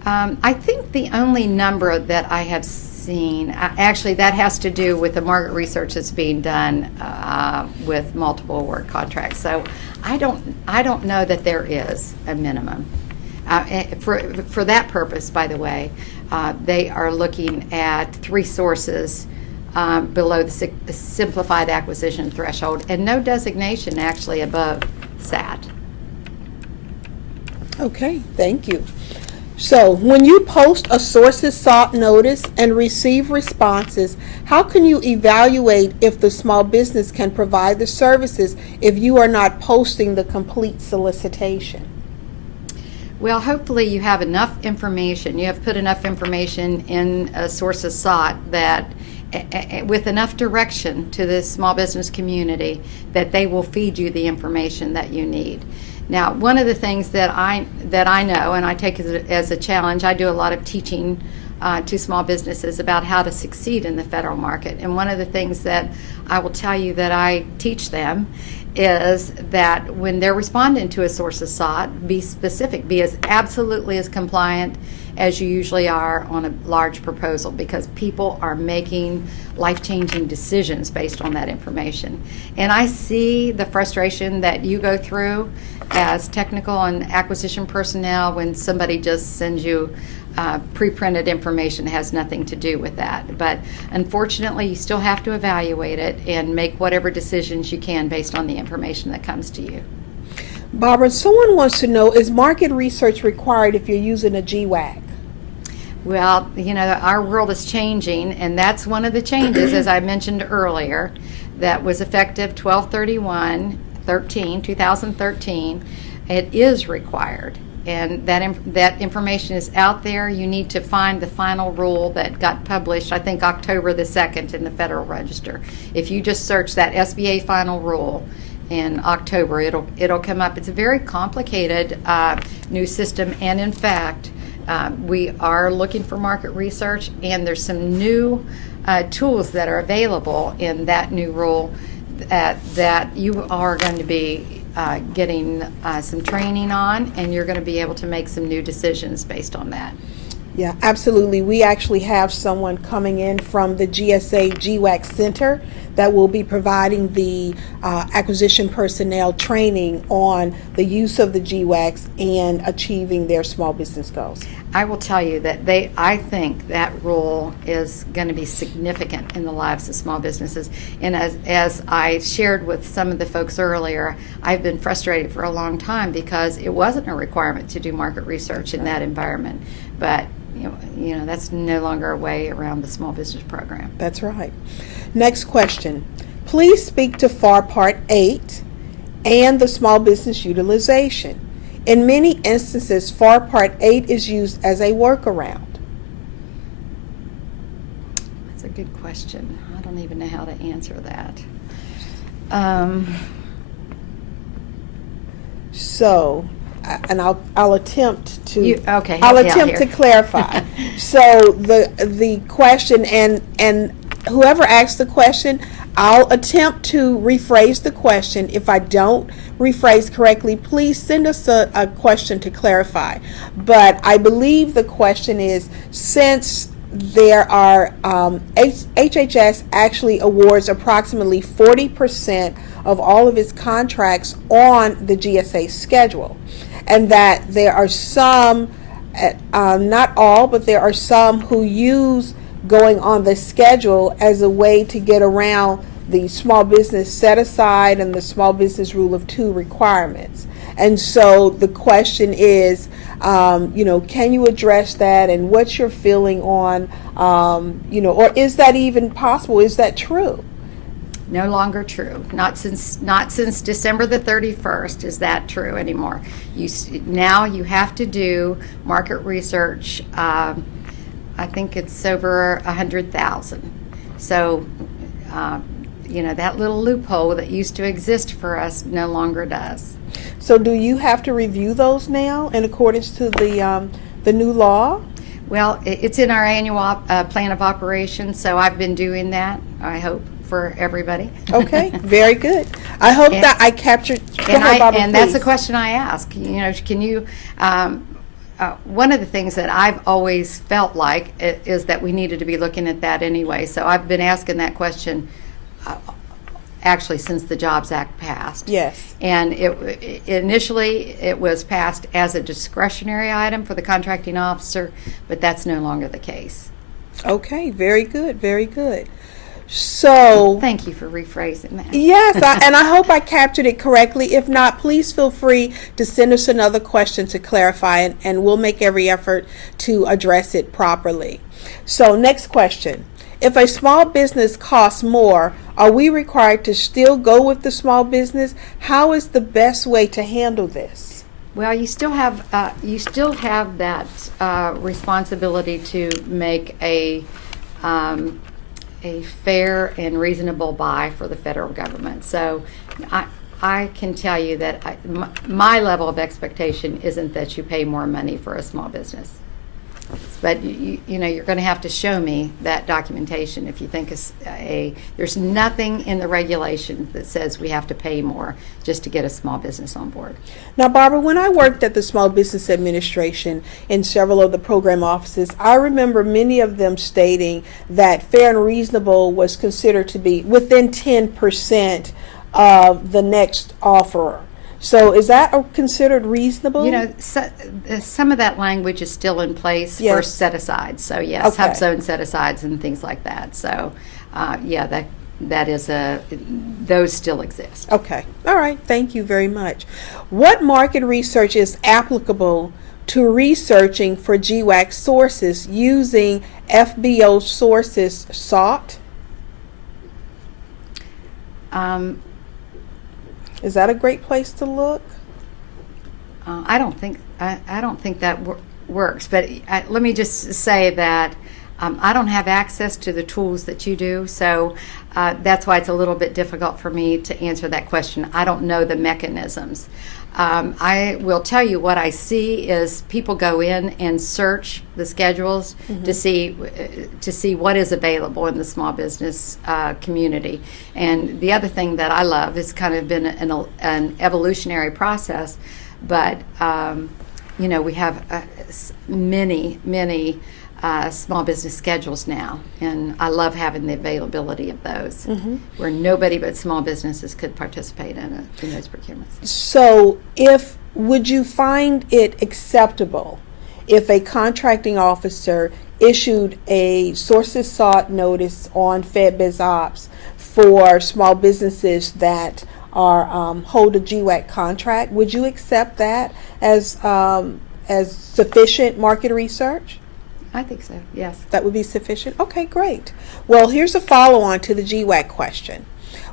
I think the only number that I have seen, actually that has to do with the market research that's being done with multiple award contracts. So I don't know that there is a minimum. For that purpose, by the way, they are looking at 3 sources below the simplified acquisition threshold, and no designation actually above SAT. Okay, thank you. So when you post a sources sought notice and receive responses, how can you evaluate if the small business can provide the services if you are not posting the complete solicitation? Well, hopefully you have enough information. You have put enough information in a sources sought that with enough direction to the small business community that they will feed you the information that you need. Now, one of the things that I know, and I take as a challenge, I do a lot of teaching to small businesses about how to succeed in the federal market. And one of the things that I will tell you that I teach them is that when they're responding to a sources sought, be specific, be as absolutely as compliant as you usually are on a large proposal, because people are making life-changing decisions based on that information. And I see the frustration that you go through as technical and acquisition personnel when somebody just sends you pre-printed information that has nothing to do with that. But unfortunately, you still have to evaluate it and make whatever decisions you can based on the information that comes to you. Barbara, someone wants to know, is market research required if you're using a GWAC? Well, you know, our world is changing, and that's one of the changes, as I mentioned earlier, that was effective 12/31/2013. It is required, and that information is out there. You need to find the final rule that got published, I think October the 2nd in the Federal Register. If you just search that SBA final rule in October, it'll come up. It's a very complicated new system, and in fact, we are looking for market research, and there's some new tools that are available in that new rule that you are going to be getting some training on, and you're going to be able to make some new decisions based on that. Yeah, absolutely. We actually have someone coming in from the GSA GWAC Center that will be providing the acquisition personnel training on the use of the GWACs and achieving their small business goals. I will tell you that I think that rule is going to be significant in the lives of small businesses. And as I shared with some of the folks earlier, I've been frustrated for a long time because it wasn't a requirement to do market research in that environment. But you know, that's no longer a way around the small business program. That's right. Next question. Please speak to FAR Part 8 and the small business utilization. In many instances, FAR Part 8 is used as a workaround. That's a good question. I don't even know how to answer that. So, and I'll attempt to to clarify. So the question, and whoever asked the question, I'll attempt to rephrase the question. If I don't rephrase correctly, please send us a question to clarify. But I believe the question is, since there are HHS actually awards approximately 40% of all of its contracts on the GSA schedule, and that there are some, not all, but there are some who use going on the schedule as a way to get around the small business set aside and the small business rule of 2 requirements. And so the question is, can you address that, and what's your feeling on, or is that even possible? Is that true? No longer true. Not since December the 31st is that true anymore. Now you have to do market research. I think it's over 100,000. So, that little loophole that used to exist for us no longer does. So, do you have to review those now in accordance to the new law? Well, it's in our annual plan of operations, so I've been doing that, I hope, for everybody. Okay, very good. I hope And- that I captured. Go ahead, Barbara, And that's a please. question I ask. You know, can you? One of the things that I've always felt like is that we needed to be looking at that anyway. So I've been asking that question actually since the Jobs Act passed. Yes. And initially it was passed as a discretionary item for the contracting officer, but that's no longer the case. Okay, very good, very good. So, Thank you for rephrasing that. yes, and I hope I captured it correctly. If not, please feel free to send us another question to clarify, and we'll make every effort to address it properly. So, next question. If a small business costs more, are we required to still go with the small business? How is the best way to handle this? Well, you still have that responsibility to make a fair and reasonable buy for the federal government. So, I can tell you that my level of expectation isn't that you pay more money for a small business. But you know, you're going to have to show me that documentation if you think there's nothing in the regulation that says we have to pay more just to get a small business on board. Now, Barbara, when I worked at the Small Business Administration in several of the program offices, I remember many of them stating that fair and reasonable was considered to be within 10% of the next offerer. So is that considered reasonable? You know, some of that language is still in place for Yes. set-asides. So yes, Okay. hubzone set-asides and things like that. So yeah, that is those still exist. Okay. All right. Thank you very much. What market research is applicable to researching for GWAC sources using FBO sources sought? Is that a great place to look? I don't think that works. But let me just say that I don't have access to the tools that you do, so that's why it's a little bit difficult for me to answer that question. I don't know the mechanisms. I will tell you what I see is people go in and search the schedules to see what is available in the small business community. And the other thing that I love is kind of been an evolutionary process, but you know, we have many small business schedules now, and I love having the availability of those, where nobody but small businesses could participate in those procurements. So would you find it acceptable if a contracting officer issued a sources sought notice on FedBizOps for small businesses that are hold a GWAC contract? Would you accept that as sufficient market research? I think so, yes. That would be sufficient? Okay, great. Well, here's a follow-on to the GWAC question.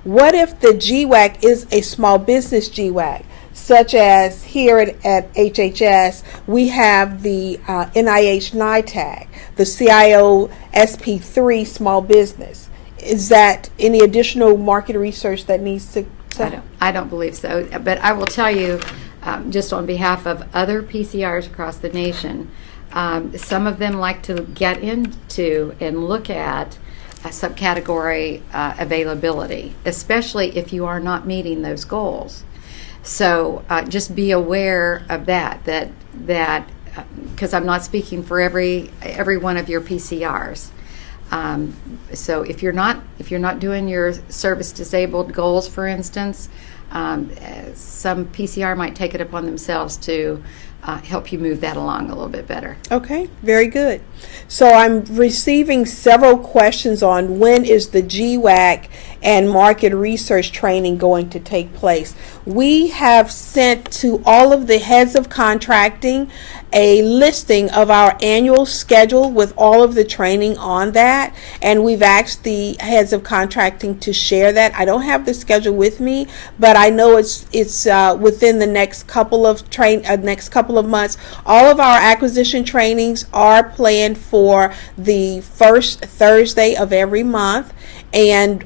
What if the GWAC is a small business GWAC, such as here at HHS, we have the NIH NITAG, the CIO SP3 small business. Is that any additional market research that needs to I don't believe so, but I will tell you, just on behalf of other PCRs across the nation, some of them like to get into and look at a subcategory availability, especially if you are not meeting those goals. So just be aware of that because I'm not speaking for every one of your PCRs. So if you're not doing your service disabled goals, for instance, some PCR might take it upon themselves to help you move that along a little bit better. Okay, very good. So I'm receiving several questions on when is the GWAC and market research training going to take place. We have sent to all of the heads of contracting a listing of our annual schedule with all of the training on that, and we've asked the heads of contracting to share that. I don't have the schedule with me, but I know it's within the next couple of months. All of our acquisition trainings are planned for the first Thursday of every month, and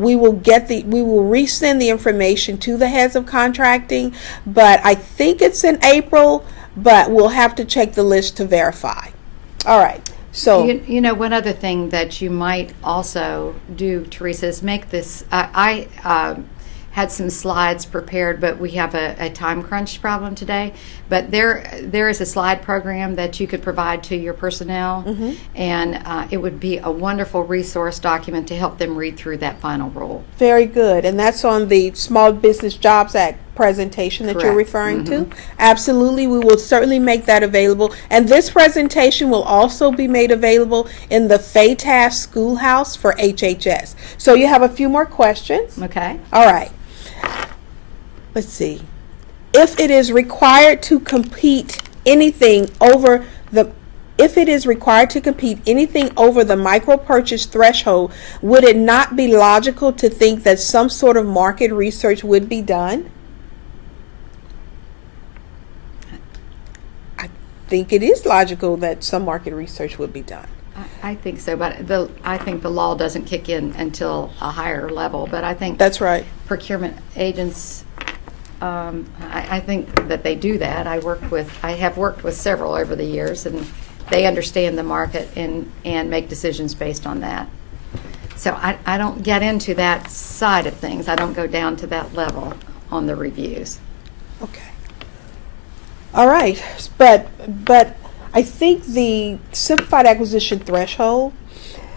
we will resend the information to the heads of contracting, but I think it's in April, but we'll have to check the list to verify. All right. So You know, one other thing that you might also do, Teresa, is make this. I had some slides prepared, but we have a time crunch problem today. But there is a slide program that you could provide to your personnel, and it would be a wonderful resource document to help them read through that final rule. very good. And that's on the Small Business Jobs Act presentation that you're Correct. referring to. Absolutely, we will certainly make that available. And this presentation will also be made available in the FATAS Schoolhouse for HHS. So you have a few more questions? Okay. All right. Let's see. If it is required to compete anything over the micro purchase threshold, would it not be logical to think that some sort of market research would be done? I think it is logical that some market research would be done. I think so, but I think the law doesn't kick in until a higher level. But I think That's right. procurement agents, I think that they do that. I have worked with several over the years, and they understand the market and make decisions based on that. So I don't get into that side of things. I don't go down to that level on the reviews. Okay. All right. But I think the simplified acquisition threshold,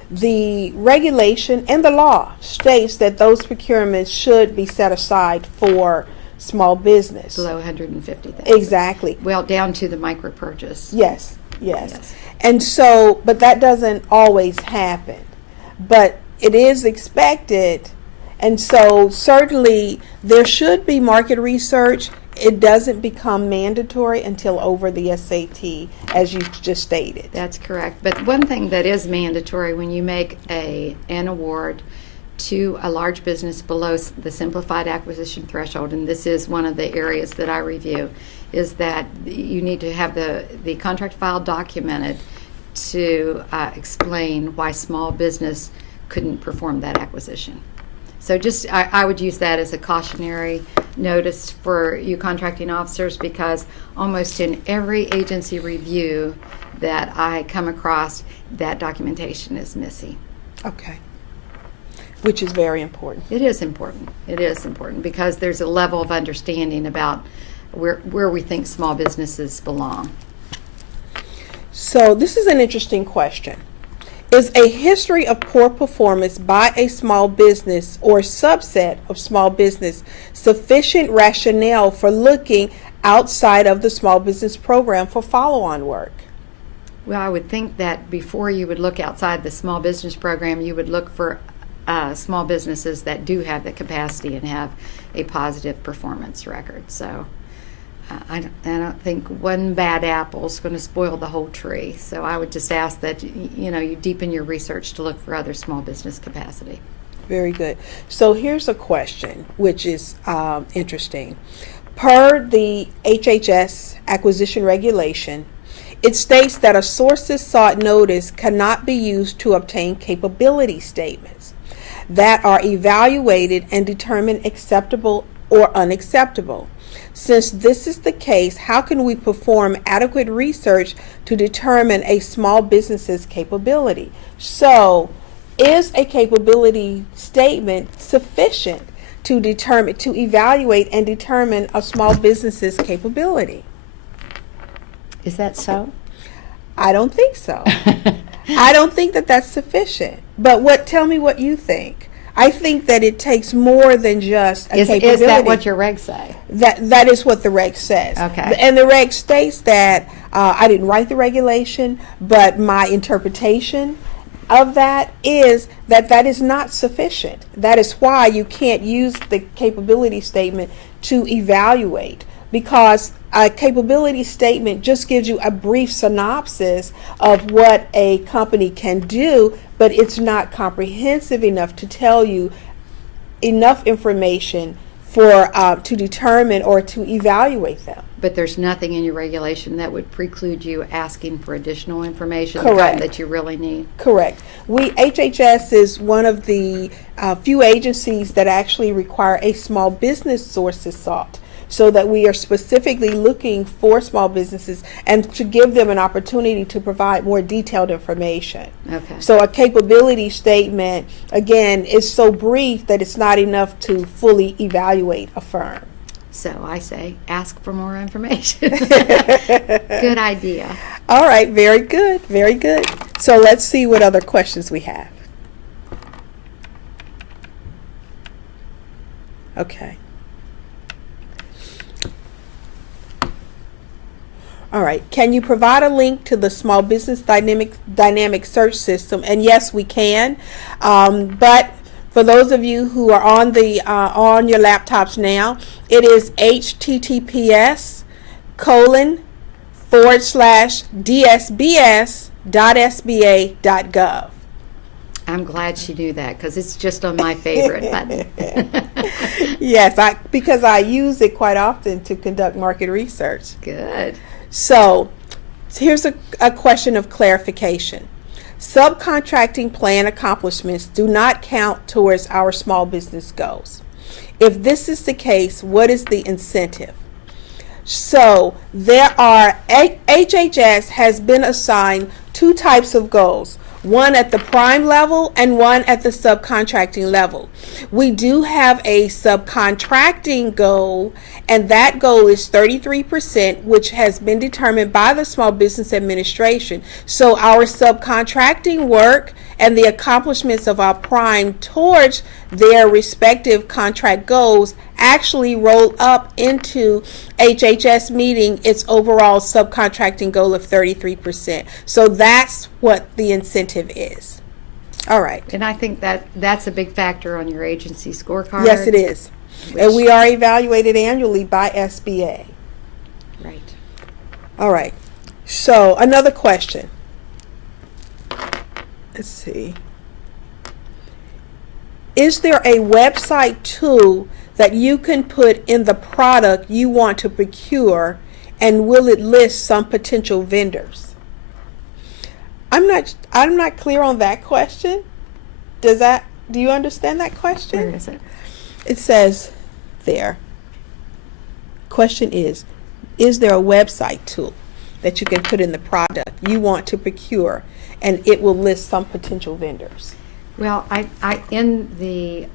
the regulation and the law states that those procurements should be set aside for small business. Below 150,000. Exactly. Well, down to the micro purchase. Yes. And so, but that doesn't always happen. But it is expected. And so certainly there should be market research. It doesn't become mandatory until over the SAT, as you just stated. That's correct. But one thing that is mandatory when you make an award to a large business below the simplified acquisition threshold, and this is one of the areas that I review, is that you need to have the contract file documented to explain why small business couldn't perform that acquisition. So just I would use that as a cautionary notice for you contracting officers, because almost in every agency review that I come across, that documentation is missing. Okay. Which is very important. It is important. It is important because there's a level of understanding about where we think small businesses belong. So this is an interesting question. Is a history of poor performance by a small business or subset of small business sufficient rationale for looking outside of the small business program for follow-on work? Well, I would think that before you would look outside the small business program, you would look for small businesses that do have the capacity and have a positive performance record. So I don't think one bad apple is going to spoil the whole tree. So I would just ask that you deepen your research to look for other small business capacity. Very good. So here's a question which is interesting. Per the HHS acquisition regulation, it states that a sources sought notice cannot be used to obtain capability statements that are evaluated and determined acceptable or unacceptable. Since this is the case, how can we perform adequate research to determine a small business's capability? So, is a capability statement sufficient to evaluate and determine a small business's capability? Is that so? I don't think so. I don't think that that's sufficient. But tell me what you think. I think that it takes more than just a capability. Is that what your regs say? That is what the reg says. Okay. And the reg states that I didn't write the regulation, but my interpretation of that is that is not sufficient. That is why you can't use the capability statement to evaluate, because a capability statement just gives you a brief synopsis of what a company can do, but it's not comprehensive enough to tell you enough information for to determine or to evaluate them. But there's nothing in your regulation that would preclude you asking for additional information Correct. that you really need. Correct. HHS is one of the few agencies that actually require a small business sources sought. so that we are specifically looking for small businesses and to give them an opportunity to provide more detailed information. Okay. So a capability statement, again, is so brief that it's not enough to fully evaluate a firm. So I say, ask for more information. Good idea. All right, very good, very good. So let's see what other questions we have. Okay. All right. Can you provide a link to the small business dynamic search system? And yes, we can. But for those of you who are on the on your laptops now, it is https://dsbs.sba.gov. I'm glad she knew that because it's just on my favorite button. Yes, because I use it quite often to conduct market research. Good. So here's a question of clarification. Subcontracting plan accomplishments do not count towards our small business goals. If this is the case, what is the incentive? So there are, HHS has been assigned two types of goals, one at the prime level and one at the subcontracting level. We do have a subcontracting goal, and that goal is 33%, which has been determined by the Small Business Administration. So our subcontracting work and the accomplishments of our prime towards their respective contract goals actually roll up into HHS meeting its overall subcontracting goal of 33%. So that's what the incentive is. All right. And I think that's a big factor on your agency scorecard. Yes, it is. And we are evaluated annually by SBA. Right. All right. So another question. Let's see. Is there a website tool that you can put in the product you want to procure, and will it list some potential vendors? I'm not clear on that question. Do you understand that question? Where is it? It says there. Question is there a website tool that you can put in the product you want to procure, and it will list some potential vendors? Well, I in the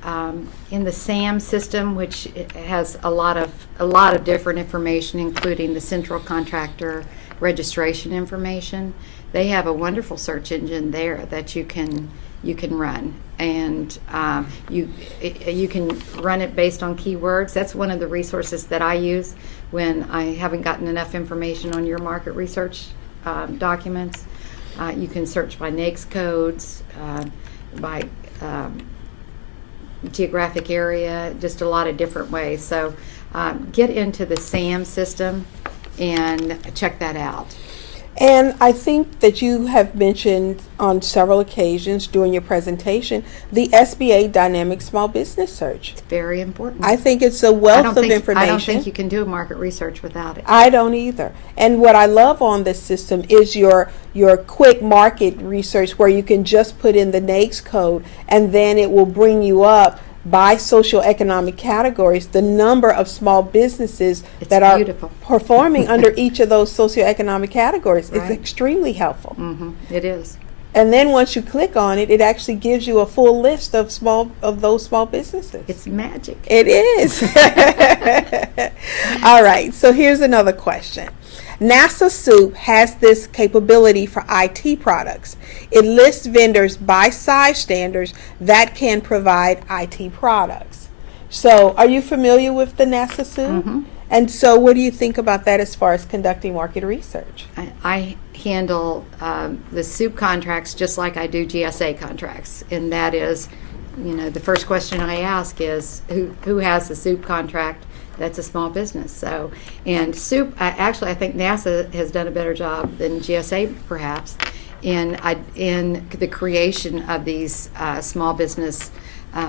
SAM system, which has a lot of different information, including the central contractor registration information. They have a wonderful search engine there that you can run, and you can run it based on keywords. That's one of the resources that I use when I haven't gotten enough information on your market research documents. You can search by NAICS codes, by geographic area, just a lot of different ways. So get into the SAM system and check that out. And I think that you have mentioned on several occasions during your presentation the SBA Dynamic Small Business Search. It's very important. I think it's a wealth of information. I don't think you can do market research without it. I don't either. And what I love on this system is your quick market research, where you can just put in the NAICS code and then it will bring you up by socioeconomic categories the number of small businesses that are performing under each of those socioeconomic categories. Right. It's extremely helpful. Mm-hmm. It is. And then once you click on it, it actually gives you a full list of those small businesses. It's magic. It is. All right. So here's another question. NASA Soup has this capability for IT products. It lists vendors by size standards that can provide IT products. So are you familiar with the NASA Soup? Mm-hmm. And so what do you think about that as far as conducting market research? I handle the SOUP contracts just like I do GSA contracts, and that is, the first question I ask is who has the SOUP contract that's a small business. So, and SOUP, I think NASA has done a better job than GSA perhaps in the creation of these small business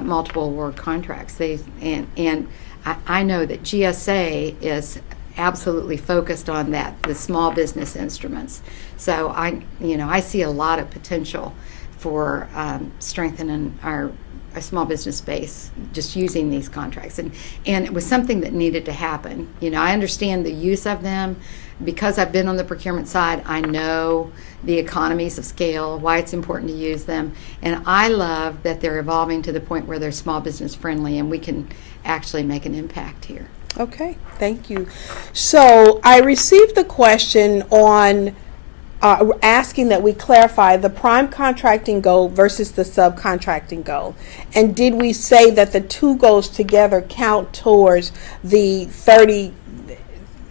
multiple award contracts. I know that GSA is absolutely focused on that, the small business instruments. So I see a lot of potential for strengthening our a small business space just using these contracts, and it was something that needed to happen. I understand the use of them because I've been on the procurement side. I know the economies of scale, why it's important to use them, and I love that they're evolving to the point where they're small business friendly and we can actually make an impact here. Okay, thank you. So I received a question on asking that we clarify the prime contracting goal versus the subcontracting goal. And did we say that the two goals together count towards the 30?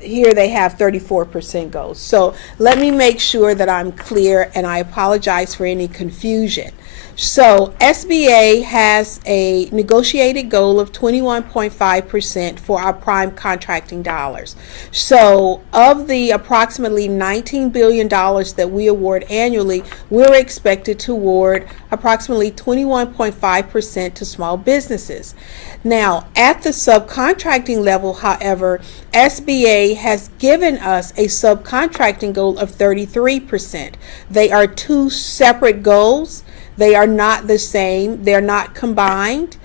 Here they have 34% goals. So let me make sure that I'm clear, and I apologize for any confusion. So SBA has a negotiated goal of 21.5% for our prime contracting dollars. So of the approximately $19 billion that we award annually, we're expected to award approximately 21.5% to small businesses. Now, at the subcontracting level, however, SBA has given us a subcontracting goal of 33%. They are two separate goals. They are not the same. They're not combined.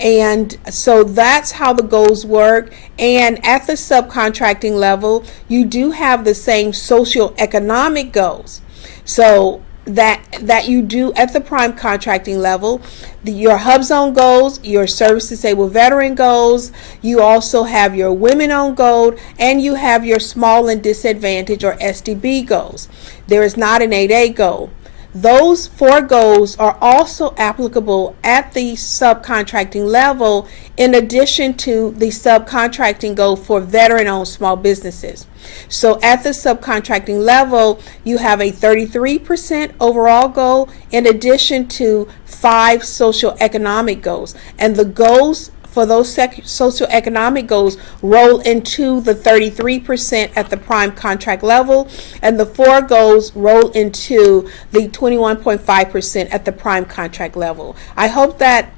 And so that's how the goals work. And at the subcontracting level, you do have the same socioeconomic goals. So that you do at the prime contracting level, your hubzone goals, your service disabled veteran goals, you also have your women-owned goal, and you have your small and disadvantaged or SDB goals. There is not an 8A goal. Those four goals are also applicable at the subcontracting level, in addition to the subcontracting goal for veteran-owned small businesses. So at the subcontracting level, you have a 33% overall goal in addition to 5 socioeconomic goals. And the goals for those socioeconomic goals roll into the 33% at the prime contract level, and the 4 goals roll into the 21.5% at the prime contract level. I hope that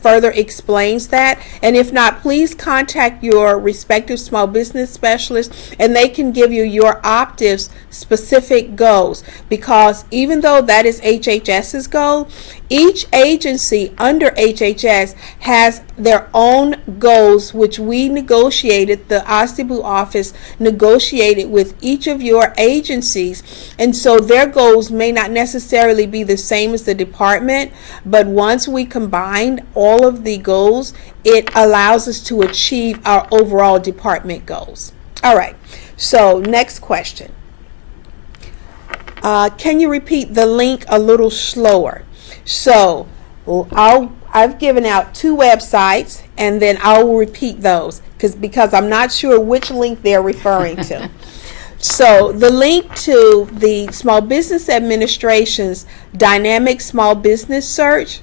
further explains that, and if not, please contact your respective small business specialist and they can give you your Optive's specific goals, because even though that is HHS's goal, each agency under HHS has their own goals, which we negotiated, the OSDBU office negotiated with each of your agencies. And so their goals may not necessarily be the same as the department, but once we combine all of the goals, it allows us to achieve our overall department goals. All right, so next question. Can you repeat the link a little slower? So I've given out 2 websites, and then I will repeat those because I'm not sure which link they're referring to. So the link to the Small Business Administration's Dynamic Small Business Search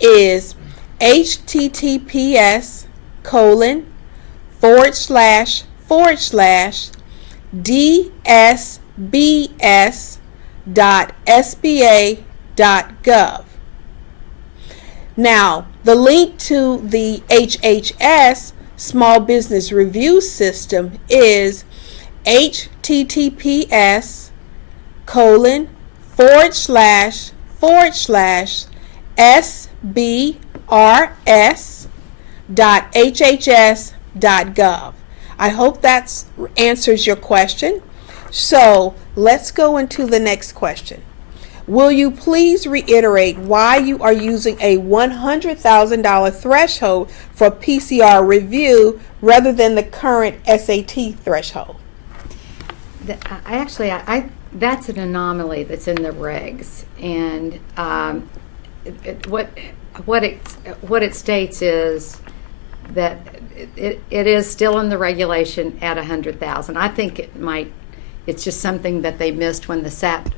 is https://dsbs.sba.gov. Now, the link to the HHS Small Business Review System is https://sbrs.hhs.gov. I hope that answers your question. So let's go into the next question. Will you please reiterate why you are using a $100,000 threshold for PCR review rather than the current SAT threshold? That's an anomaly that's in the regs, and what it states is that it is still in the regulation at 100,000. I think it's just something that they missed when the SAT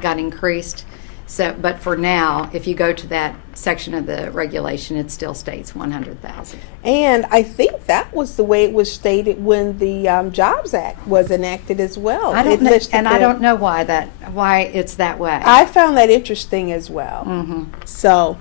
got increased. So, but for now, if you go to that section of the regulation, it still states 100,000. And I think that was the way it was stated when the Jobs Act was enacted as well. I don't know why it's that way. I found that interesting as well. Mm-hmm. So,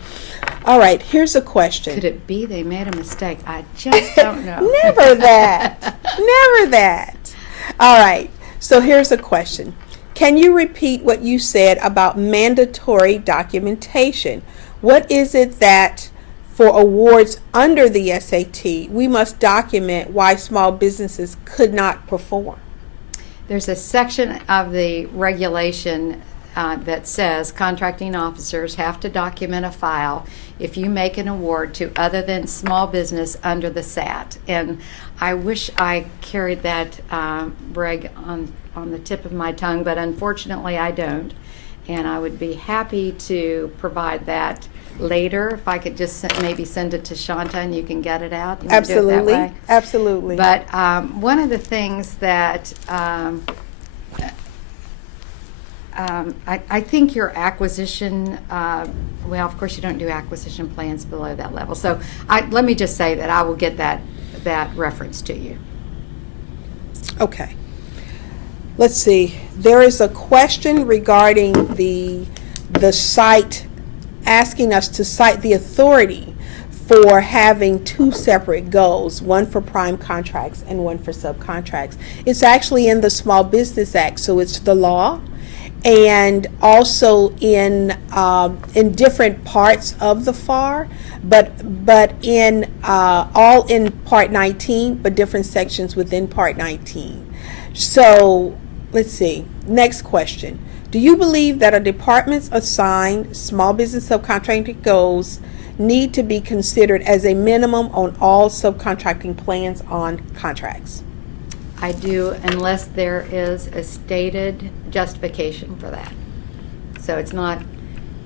all right, here's a question. Could it be they made a mistake? I just don't know. Never that. Never that. All right, so here's a question. Can you repeat what you said about mandatory documentation? What is it that for awards under the SAT, we must document why small businesses could not perform. There's a section of the regulation that says contracting officers have to document a file if you make an award to other than small business under the SAT. And I wish I carried that reg on the tip of my tongue, but unfortunately I don't. And I would be happy to provide that later if I could just maybe send it to Shanta and you can get it out. You can do it that way. Absolutely. But one of the things that I think your acquisition, well, of course you don't do acquisition plans below that level. So let me just say that I will get that reference to you. Okay. Let's see. There is a question regarding the site, asking us to cite the authority for having two separate goals, one for prime contracts and one for subcontracts. It's actually in the Small Business Act, so it's the law, and also in different parts of the FAR, but in all in Part 19, but different sections within Part 19. So let's see. Next question. Do you believe that a department's assigned small business subcontracting goals need to be considered as a minimum on all subcontracting plans on contracts? I do, unless there is a stated justification for that. So it's not,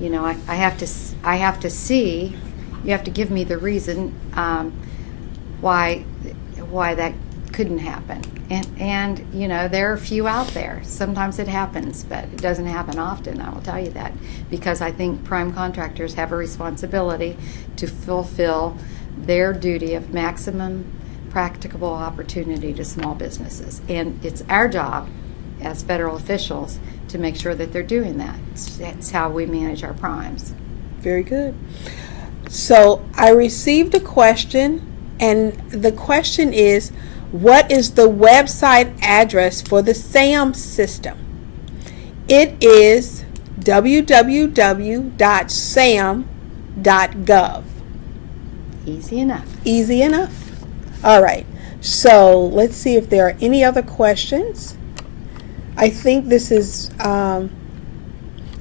you know, I have to see, you have to give me the reason why that couldn't happen. And you know, there are a few out there. Sometimes it happens, but it doesn't happen often, I will tell you that, because I think prime contractors have a responsibility to fulfill their duty of maximum practicable opportunity to small businesses. And it's our job as federal officials to make sure that they're doing that. It's how we manage our primes. Very good. So I received a question, and the question is, what is the website address for the SAM system? It is www.sam.gov. Easy enough. Easy enough. All right. So let's see if there are any other questions. I think this is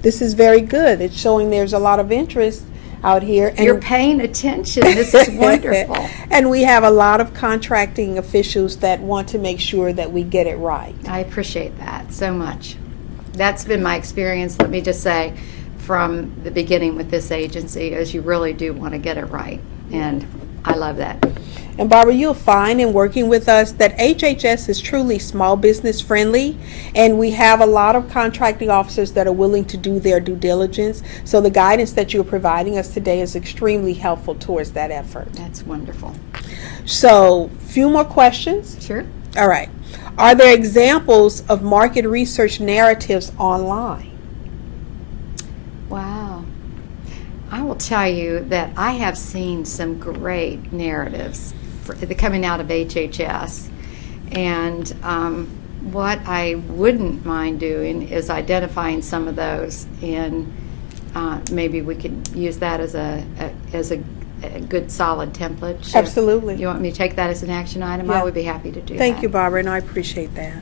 very good. It's showing there's a lot of interest out here. And you're paying attention. This is wonderful. And we have a lot of contracting officials that want to make sure that we get it right. I appreciate that so much. That's been my experience, let me just say, from the beginning with this agency, is you really do want to get it right. And I love that. And Barbara, you'll find in working with us that HHS is truly small business friendly, and we have a lot of contracting officers that are willing to do their due diligence. So the guidance that you're providing us today is extremely helpful towards that effort. That's wonderful. So, few more questions? Sure. All right. Are there examples of market research narratives online? Wow. I will tell you that I have seen some great narratives coming out of HHS, and what I wouldn't mind doing is identifying some of those, and maybe we could use that as a good solid template. Sure. Absolutely. You want me to take that as an action item? Yeah. I would be happy to do that. Thank you, Barbara, and I appreciate that.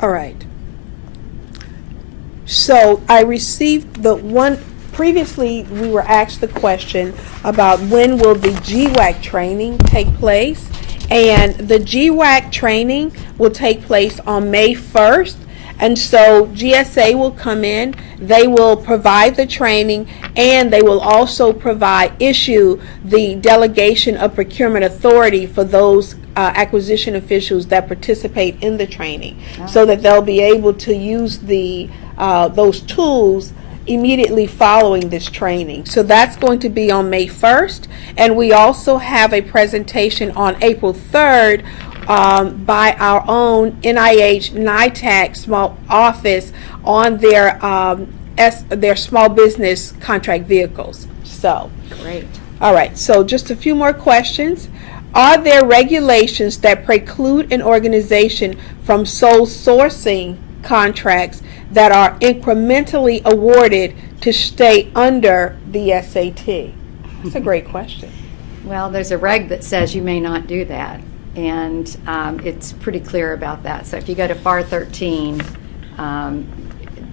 All right. So I received the one, previously we were asked the question about when will the GWAC training take place, and the GWAC training will take place on May 1st. And so GSA will come in, they will provide the training, and they will also issue the delegation of procurement authority for those acquisition officials that participate in the training, so that they'll be able to use those tools immediately following this training. So that's going to be on May 1st, and we also have a presentation on April 3rd by our own NIH NITAC small office on their small business contract vehicles. So Great. All right, so just a few more questions. Are there regulations that preclude an organization from sole sourcing contracts that are incrementally awarded to stay under the SAT? That's a great question. Well, there's a reg that says you may not do that, and it's pretty clear about that. So if you go to FAR 13,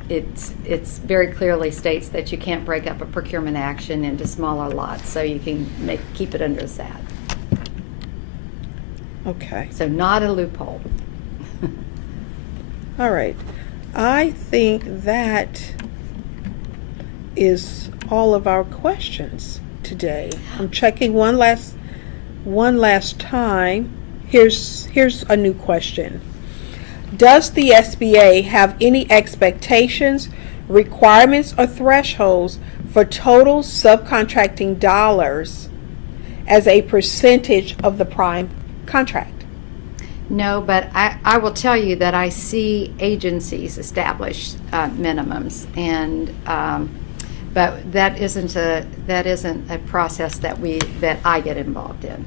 it's very clearly states that you can't break up a procurement action into smaller lots, so you can keep it under that. Okay. So not a loophole. All right. I think that is all of our questions today. I'm checking one last time. Here's a new question. Does the SBA have any expectations, requirements, or thresholds for total subcontracting dollars as a percentage of the prime contract? No, but I will tell you that I see agencies establish minimums, and but that isn't a process that I get involved in.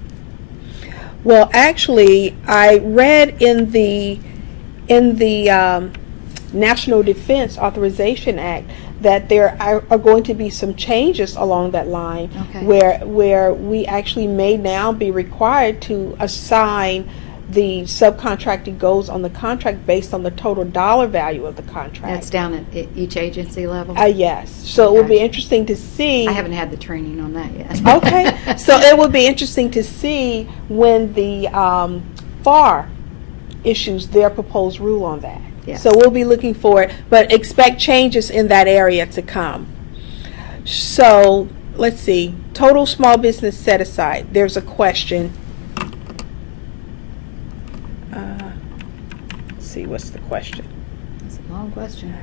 Well, actually, I read in the National Defense Authorization Act that there are going to be some changes along that line, Okay. where we actually may now be required to assign the subcontracting goals on the contract based on the total dollar value of the contract. That's down at each agency level? Yes. So it will be Okay. interesting to see. I haven't had the training on that yet. Okay. So it will be interesting to see when the FAR issues their proposed rule on that. Yes. So we'll be looking for it, but expect changes in that area to come. So let's see. Total small business set aside. There's a question. Let's see, what's the question? That's a long question.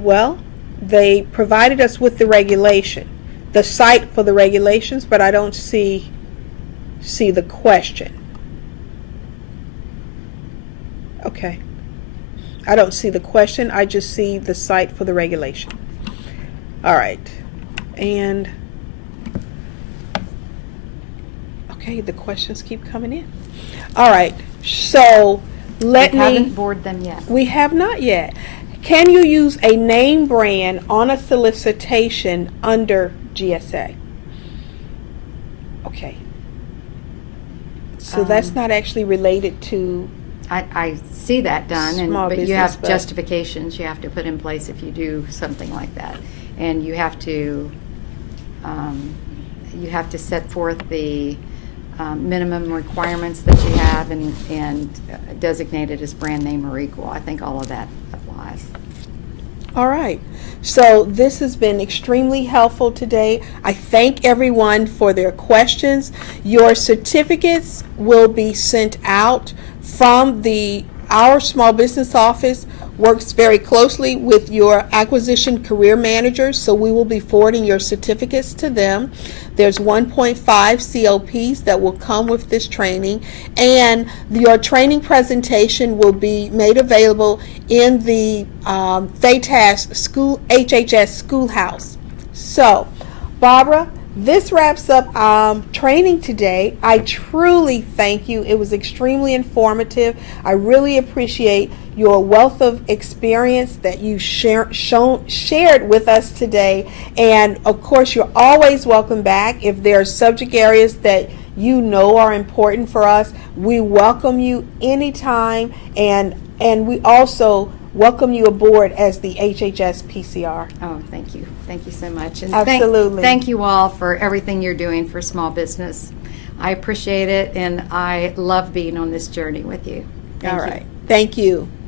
Well, they provided us with the regulation, the site for the regulations, but I don't see the question. Okay. I don't see the question. I just see the site for the regulation. All right. And okay, the questions keep coming in. All right. So We haven't boarded them yet. we have not yet. Can you use a name brand on a solicitation under GSA? Okay. So that's not actually related to. I see that done, Small but you business, have but- justifications you have to put in place if you do something like that. And you have to set forth the minimum requirements that you have and designate it as brand name or equal. I think all of that applies. All right. So this has been extremely helpful today. I thank everyone for their questions. Your certificates will be sent out from our small business office. Works very closely with your acquisition career managers, so we will be forwarding your certificates to them. There's 1.5 COPs that will come with this training, and your training presentation will be made available in the FATAS school HHS schoolhouse. So, Barbara, this wraps up training today. I truly thank you. It was extremely informative. I really appreciate your wealth of experience that you shared with us today. And of course, you're always welcome back. If there are subject areas that you know are important for us, we welcome you anytime. And we also welcome you aboard as the HHS PCR. Oh, thank you. Thank you so much. And Absolutely. Thank you all for everything you're doing for small business. I appreciate it, and I love being on this journey with you. Thank All you. right. Thank you.